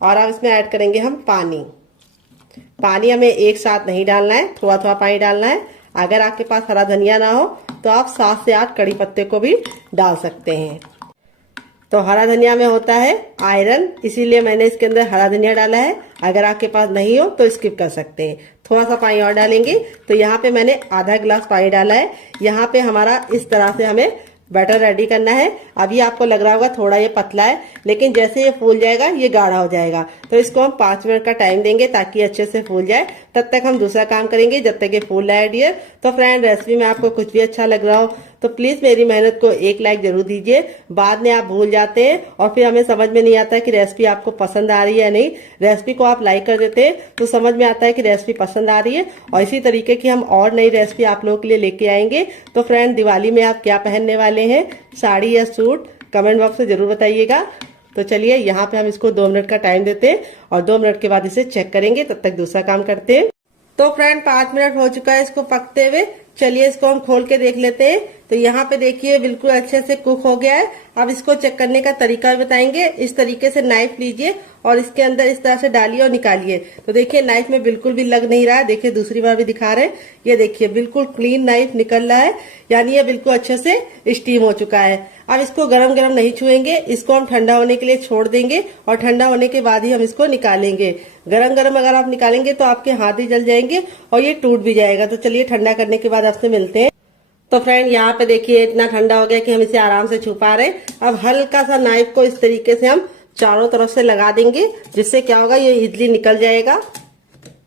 और अब इसमें ऐड करेंगे हम पानी। पानी हमें एक साथ नहीं डालना है, थोड़ा थोड़ा पानी डालना है। अगर आपके पास हरा धनिया ना हो तो आप 7 से 8 कड़ी पत्ते को भी डाल सकते हैं। तो हरा धनिया में होता है आयरन, इसीलिए मैंने इसके अंदर हरा धनिया डाला है। अगर आपके पास नहीं हो तो स्किप कर सकते हैं। थोड़ा सा पानी और डालेंगे। तो यहाँ पे मैंने आधा गिलास पानी डाला है। यहाँ पे हमारा इस तरह से हमें बैटर रेडी करना है। अभी आपको लग रहा होगा थोड़ा ये पतला है, लेकिन जैसे ये फूल जाएगा ये गाढ़ा हो जाएगा। तो इसको हम 5 मिनट का टाइम देंगे ताकि अच्छे से फूल जाए। तब तक हम दूसरा काम करेंगे जब तक ये फूल जाए डियर। तो फ्रेंड, रेसिपी में आपको कुछ भी अच्छा लग रहा हो तो प्लीज मेरी मेहनत को एक लाइक जरूर दीजिए। बाद में आप भूल जाते हैं और फिर हमें समझ में नहीं आता कि रेसिपी आपको पसंद आ रही है या नहीं। रेसिपी को आप लाइक कर देते हैं तो समझ में आता है कि रेसिपी पसंद आ रही है, और इसी तरीके की हम और नई रेसिपी आप लोगों के लिए लेके आएंगे। तो फ्रेंड, दिवाली में आप क्या पहनने वाले हैं, साड़ी या सूट, कमेंट बॉक्स में जरूर बताइएगा। तो चलिए यहाँ पे हम इसको 2 मिनट का टाइम देते हैं और 2 मिनट के बाद इसे चेक करेंगे। तब तक दूसरा काम करते हैं। तो फ्रेंड, 5 मिनट हो चुका है इसको पकते हुए। चलिए इसको हम खोल के देख लेते हैं। तो यहाँ पे देखिए बिल्कुल अच्छे से कुक हो गया है। अब इसको चेक करने का तरीका भी बताएंगे। इस तरीके से नाइफ लीजिए और इसके अंदर इस तरह से डालिए और निकालिए। तो देखिए नाइफ में बिल्कुल भी लग नहीं रहा है। देखिए दूसरी बार भी दिखा रहे हैं, ये देखिए बिल्कुल क्लीन नाइफ निकल रहा है, यानी ये बिल्कुल अच्छे से स्टीम हो चुका है। अब इसको गरम गरम नहीं छुएंगे, इसको हम ठंडा होने के लिए छोड़ देंगे और ठंडा होने के बाद ही हम इसको निकालेंगे। गरम गरम अगर आप निकालेंगे तो आपके हाथ ही जल जाएंगे और ये टूट भी जाएगा। तो चलिए ठंडा करने के बाद आपसे मिलते हैं। तो फ्रेंड, यहाँ पे देखिए इतना ठंडा हो गया कि हम इसे आराम से छू पा रहे हैं। अब हल्का सा नाइफ को इस तरीके से हम चारों तरफ से लगा देंगे, जिससे क्या होगा ये इजली निकल जाएगा।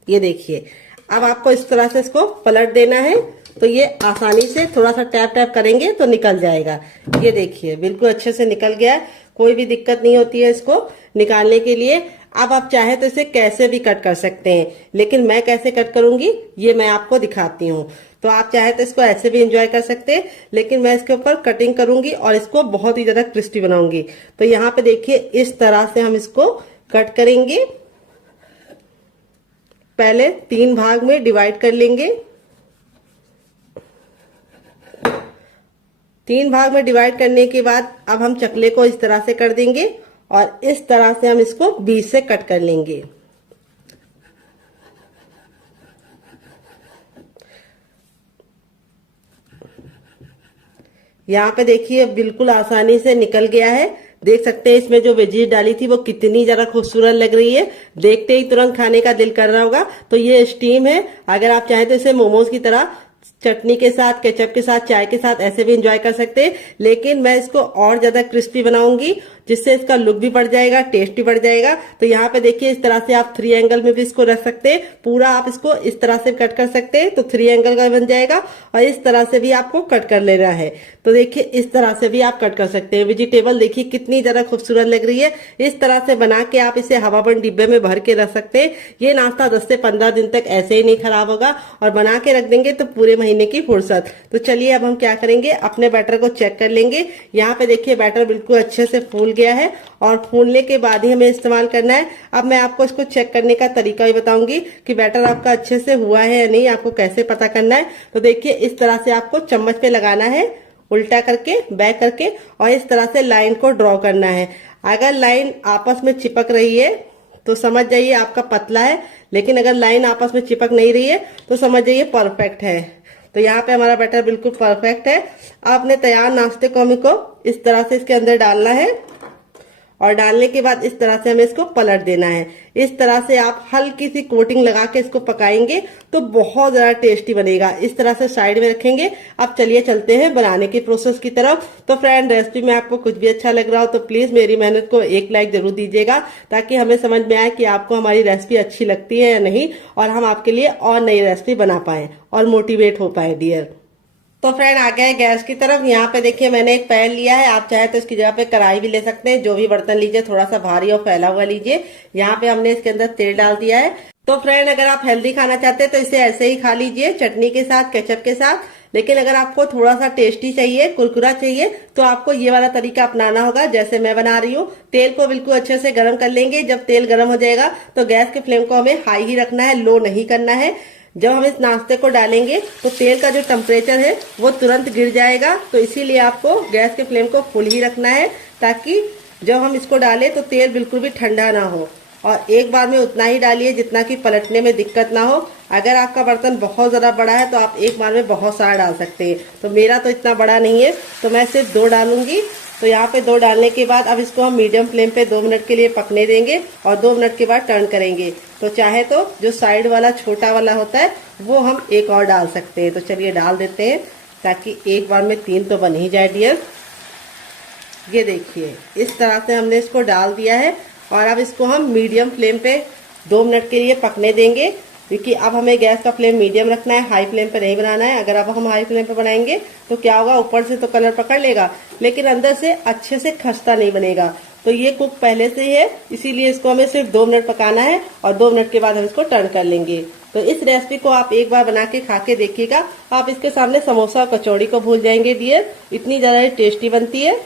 ये देखिए, अब आपको इस तरह से इसको पलट देना है। तो ये आसानी से थोड़ा सा टैप टैप करेंगे तो निकल जाएगा। ये देखिए बिल्कुल अच्छे से निकल गया है, कोई भी दिक्कत नहीं होती है इसको निकालने के लिए। अब आप चाहे तो इसे कैसे भी कट कर सकते हैं, लेकिन मैं कैसे कट करूंगी ये मैं आपको दिखाती हूँ। तो आप चाहे तो इसको ऐसे भी एंजॉय कर सकते हैं, लेकिन मैं इसके ऊपर कटिंग करूंगी और इसको बहुत ही ज्यादा क्रिस्पी बनाऊंगी। तो यहाँ पे देखिए इस तरह से हम इसको कट करेंगे। पहले 3 भाग में डिवाइड कर लेंगे। 3 भाग में डिवाइड करने के बाद अब हम चकले को इस तरह से कर देंगे और इस तरह से हम इसको बीच से कट कर लेंगे। यहाँ पे देखिए बिल्कुल आसानी से निकल गया है। देख सकते हैं इसमें जो वेजीज डाली थी वो कितनी ज्यादा खूबसूरत लग रही है। देखते ही तुरंत खाने का दिल कर रहा होगा। तो ये स्टीम है। अगर आप चाहें तो इसे मोमोज की तरह चटनी के साथ, केचप के साथ, चाय के साथ ऐसे भी एंजॉय कर सकते हैं, लेकिन मैं इसको और ज्यादा क्रिस्पी बनाऊंगी, जिससे इसका लुक भी बढ़ जाएगा, टेस्ट भी बढ़ जाएगा। तो यहाँ पे देखिए इस तरह से आप 3 एंगल में भी इसको रख सकते हैं। पूरा आप इसको इस तरह से कट कर सकते हैं तो 3 एंगल का बन जाएगा, और इस तरह से भी आपको कट कर लेना है। तो देखिए इस तरह से भी आप कट कर सकते हैं। वेजिटेबल देखिए कितनी ज्यादा खूबसूरत लग रही है। इस तरह से बना के आप इसे हवाबंद डिब्बे में भर के रख सकते हैं। ये नाश्ता 10 से 15 दिन तक ऐसे ही नहीं खराब होगा, और बना के रख देंगे तो पूरे महीने की फुर्सत। तो चलिए अब हम क्या करेंगे, अपने बैटर को चेक कर लेंगे। यहाँ पे देखिए बैटर बिल्कुल अच्छे से फूल गया है, और फूलने के बाद ही हमें इस्तेमाल करना है। अब मैं आपको इसको चेक करने का तरीका भी बताऊंगी कि बैटर आपका अच्छे से हुआ है या नहीं, आपको कैसे पता करना है। तो देखिए इस तरह से आपको चम्मच पे लगाना है, उल्टा करके, बैक करके, और इस तरह से लाइन को ड्रॉ करना है। अगर लाइन आपस में चिपक रही है तो समझ जाइए आपका पतला है, लेकिन अगर लाइन आपस में चिपक नहीं रही है तो समझ जाइए परफेक्ट है। तो यहाँ पे हमारा बैटर बिल्कुल परफेक्ट है। आपने तैयार नाश्ते को इस तरह से इसके अंदर डालना है, और डालने के बाद इस तरह से हमें इसको पलट देना है। इस तरह से आप हल्की सी कोटिंग लगा के इसको पकाएंगे तो बहुत ज्यादा टेस्टी बनेगा। इस तरह से साइड में रखेंगे। अब चलिए चलते हैं बनाने की प्रोसेस की तरफ। तो फ्रेंड, रेसिपी में आपको कुछ भी अच्छा लग रहा हो तो प्लीज मेरी मेहनत को एक लाइक जरूर दीजिएगा, ताकि हमें समझ में आए कि आपको हमारी रेसिपी अच्छी लगती है या नहीं, और हम आपके लिए और नई रेसिपी बना पाए और मोटिवेट हो पाए डियर। तो फ्रेंड आ गए गैस की तरफ। यहाँ पे देखिए मैंने एक पैन लिया है, आप चाहे तो इसकी जगह पे कढ़ाई भी ले सकते हैं। जो भी बर्तन लीजिए थोड़ा सा भारी और फैला हुआ लीजिए। यहाँ पे हमने इसके अंदर तेल डाल दिया है। तो फ्रेंड, अगर आप हेल्दी खाना चाहते हैं तो इसे ऐसे ही खा लीजिए, चटनी के साथ, केचप के साथ। लेकिन अगर आपको थोड़ा सा टेस्टी चाहिए, कुरकुरा चाहिए, तो आपको ये वाला तरीका अपनाना होगा जैसे मैं बना रही हूँ। तेल को बिल्कुल अच्छे से गर्म कर लेंगे। जब तेल गर्म हो जाएगा तो गैस के फ्लेम को हमें हाई ही रखना है, लो नहीं करना है। जब हम इस नाश्ते को डालेंगे तो तेल का जो टेम्परेचर है वो तुरंत गिर जाएगा, तो इसीलिए आपको गैस के फ्लेम को फुल ही रखना है, ताकि जब हम इसको डालें तो तेल बिल्कुल भी ठंडा ना हो। और एक बार में उतना ही डालिए जितना कि पलटने में दिक्कत ना हो। अगर आपका बर्तन बहुत ज़्यादा बड़ा है तो आप एक बार में बहुत सारा डाल सकते हैं। तो मेरा तो इतना बड़ा नहीं है, तो मैं सिर्फ 2 डालूंगी। तो यहाँ पे 2 डालने के बाद अब इसको हम मीडियम फ्लेम पे 2 मिनट के लिए पकने देंगे और 2 मिनट के बाद टर्न करेंगे। तो चाहे तो जो साइड वाला छोटा वाला होता है वो हम एक और डाल सकते हैं। तो चलिए डाल देते हैं, ताकि एक बार में 3 तो बन ही जाए डियर। ये देखिए इस तरह से हमने इसको डाल दिया है और अब इसको हम मीडियम फ्लेम पे 2 मिनट के लिए पकने देंगे, क्योंकि अब हमें गैस का फ्लेम मीडियम रखना है, हाई फ्लेम पे नहीं बनाना है। अगर अब हम हाई फ्लेम पे बनाएंगे तो क्या होगा, ऊपर से तो कलर पकड़ लेगा लेकिन अंदर से अच्छे से खस्ता नहीं बनेगा। तो ये कुक पहले से ही है, इसीलिए इसको हमें सिर्फ 2 मिनट पकाना है और 2 मिनट के बाद हम इसको टर्न कर लेंगे। तो इस रेसिपी को आप एक बार बना के खा के देखिएगा, आप इसके सामने समोसा और कचौड़ी को भूल जाएंगे डियर, इतनी ज्यादा टेस्टी बनती है।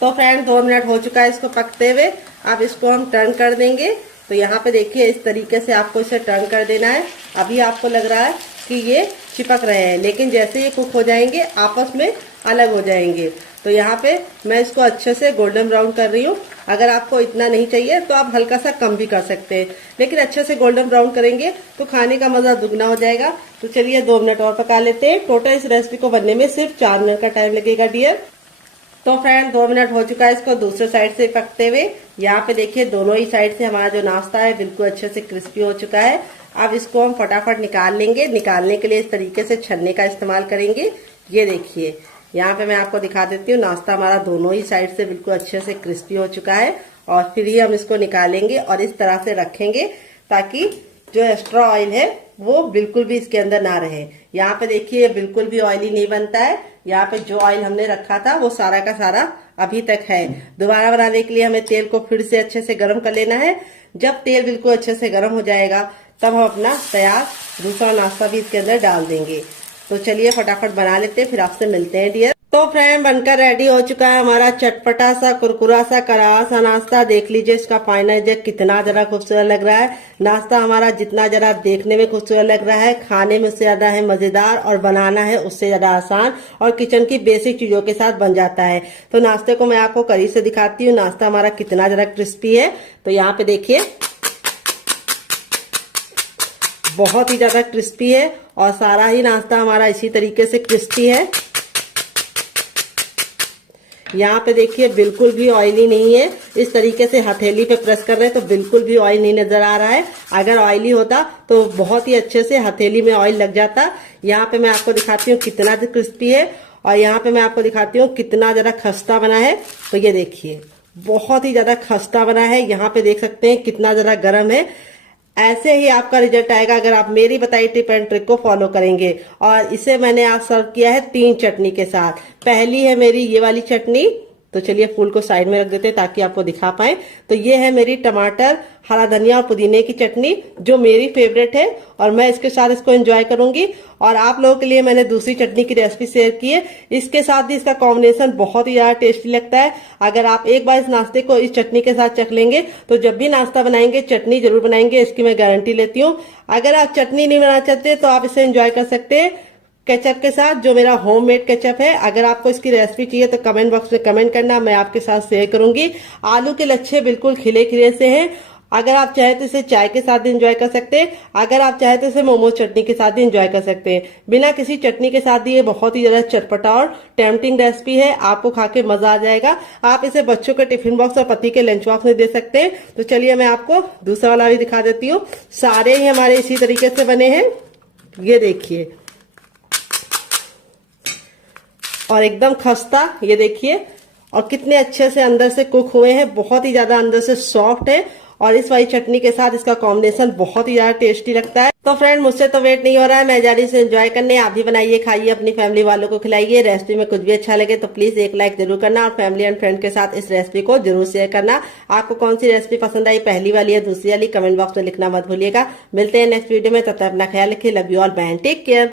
तो फ्रेंड 2 मिनट हो चुका है इसको पकते हुए, अब इसको हम टर्न कर देंगे। तो यहाँ पे देखिए इस तरीके से आपको इसे टर्न कर देना है। अभी आपको लग रहा है कि ये चिपक रहे हैं, लेकिन जैसे ये कुक हो जाएंगे आपस में अलग हो जाएंगे। तो यहाँ पे मैं इसको अच्छे से गोल्डन ब्राउन कर रही हूँ। अगर आपको इतना नहीं चाहिए तो आप हल्का सा कम भी कर सकते हैं, लेकिन अच्छे से गोल्डन ब्राउन करेंगे तो खाने का मजा दुगना हो जाएगा। तो चलिए 2 मिनट और पका लेते हैं। टोटल इस रेसिपी को बनने में सिर्फ 4 मिनट का टाइम लगेगा डियर। तो फ्रेंड 2 मिनट हो चुका है इसको दूसरे साइड से पकते हुए। यहाँ पे देखिए दोनों ही साइड से हमारा जो नाश्ता है बिल्कुल अच्छे से क्रिस्पी हो चुका है। अब इसको हम फटाफट निकाल लेंगे। निकालने के लिए इस तरीके से छन्ने का इस्तेमाल करेंगे। ये देखिए यहाँ पे मैं आपको दिखा देती हूँ, नाश्ता हमारा दोनों ही साइड से बिल्कुल अच्छे से क्रिस्पी हो चुका है। और फिर ही हम इसको निकालेंगे और इस तरह से रखेंगे ताकि जो एक्स्ट्रा ऑयल है वो बिल्कुल भी इसके अंदर ना रहे। यहाँ पे देखिए बिल्कुल भी ऑयली नहीं बनता है। यहाँ पे जो ऑयल हमने रखा था वो सारा का सारा अभी तक है। दोबारा बनाने के लिए हमें तेल को फिर से अच्छे से गर्म कर लेना है। जब तेल बिल्कुल अच्छे से गर्म हो जाएगा तब हम अपना तैयार दूसरा नाश्ता भी इसके अंदर डाल देंगे। तो चलिए फटाफट बना लेते हैं, फिर आपसे मिलते हैं डियर। तो फ्रेंड बनकर रेडी हो चुका है हमारा चटपटा सा कुरकुरा सा करारा सा नाश्ता। देख लीजिए इसका फाइनल जग कितना जरा खूबसूरत लग रहा है। नाश्ता हमारा जितना जरा देखने में खूबसूरत लग रहा है, खाने में उससे ज्यादा है मजेदार और बनाना है उससे ज्यादा आसान और किचन की बेसिक चीजों के साथ बन जाता है। तो नाश्ते को मैं आपको करीब से दिखाती हूँ। नाश्ता हमारा कितना जरा क्रिस्पी है। तो यहाँ पे देखिए बहुत ही ज्यादा क्रिस्पी है और सारा ही नाश्ता हमारा इसी तरीके से क्रिस्पी है। यहाँ पे देखिए बिल्कुल भी ऑयली नहीं है। इस तरीके से हथेली पे प्रेस कर रहे हैं तो बिल्कुल भी ऑयल नहीं नजर आ रहा है। अगर ऑयली होता तो बहुत ही अच्छे से हथेली में ऑयल लग जाता। यहाँ पे मैं आपको दिखाती हूँ कितना क्रिस्पी है और यहाँ पे मैं आपको दिखाती हूँ कितना ज्यादा खस्ता बना है। तो ये देखिए बहुत ही ज्यादा खस्ता बना है। यहाँ पे देख सकते हैं कितना ज्यादा गर्म है। ऐसे ही आपका रिजल्ट आएगा अगर आप मेरी बताई टिप एंड ट्रिक को फॉलो करेंगे। और इसे मैंने आज सर्व किया है 3 चटनी के साथ। पहली है मेरी ये वाली चटनी। तो चलिए फूल को साइड में रख देते हैं ताकि आपको दिखा पाए। तो ये है मेरी टमाटर, हरा धनिया और पुदीने की चटनी जो मेरी फेवरेट है और मैं इसके साथ इसको एंजॉय करूंगी। और आप लोगों के लिए मैंने दूसरी चटनी की रेसिपी शेयर की है। इसके साथ भी इसका कॉम्बिनेशन बहुत ही ज्यादा टेस्टी लगता है। अगर आप एक बार इस नाश्ते को इस चटनी के साथ चख लेंगे तो जब भी नाश्ता बनाएंगे चटनी जरूर बनाएंगे, इसकी मैं गारंटी लेती हूँ। अगर आप चटनी नहीं बनाना चाहते तो आप इसे एंजॉय कर सकते हैं केचप के साथ, जो मेरा होममेड केचप है। अगर आपको इसकी रेसिपी चाहिए तो कमेंट बॉक्स में कमेंट करना, मैं आपके साथ शेयर करूंगी। आलू के लच्छे बिल्कुल खिले खिले से हैं। अगर आप चाहे तो इसे चाय के साथ एंजॉय कर सकते हैं। अगर आप चाहे तो इसे मोमोज चटनी के साथ भी एंजॉय कर सकते हैं। बिना किसी चटनी के साथ ये बहुत ही ज्यादा चटपटा और टेम्पटिंग रेसिपी है। आपको खा के मजा आ जाएगा। आप इसे बच्चों के टिफिन बॉक्स और पति के लंच बॉक्स में दे सकते हैं। तो चलिए मैं आपको दूसरा वाला भी दिखा देती हूँ। सारे ही हमारे इसी तरीके से बने हैं। ये देखिए और एकदम खस्ता, ये देखिए और कितने अच्छे से अंदर से कुक हुए हैं। बहुत ही ज्यादा अंदर से सॉफ्ट है और इस वाली चटनी के साथ इसका कॉम्बिनेशन बहुत ही ज्यादा टेस्टी लगता है। तो फ्रेंड मुझसे तो वेट नहीं हो रहा है, मैं जा रही से एंजॉय करने। आप भी बनाइए, खाइए, अपनी फैमिली वालों को खिलाइए। रेसिपी में कुछ भी अच्छा लगे तो प्लीज एक लाइक जरूर करना और फैमिली एंड फ्रेंड के साथ इस रेसिपी को जरूर शेयर करना। आपको कौन सी रेसिपी पसंद आई, पहली वाली या दूसरी वाली, कमेंट बॉक्स में लिखना मत भूलिएगा। मिलते हैं नेक्स्ट वीडियो में, तब तक अपना ख्याल रखिए। Love you all, bye, take care.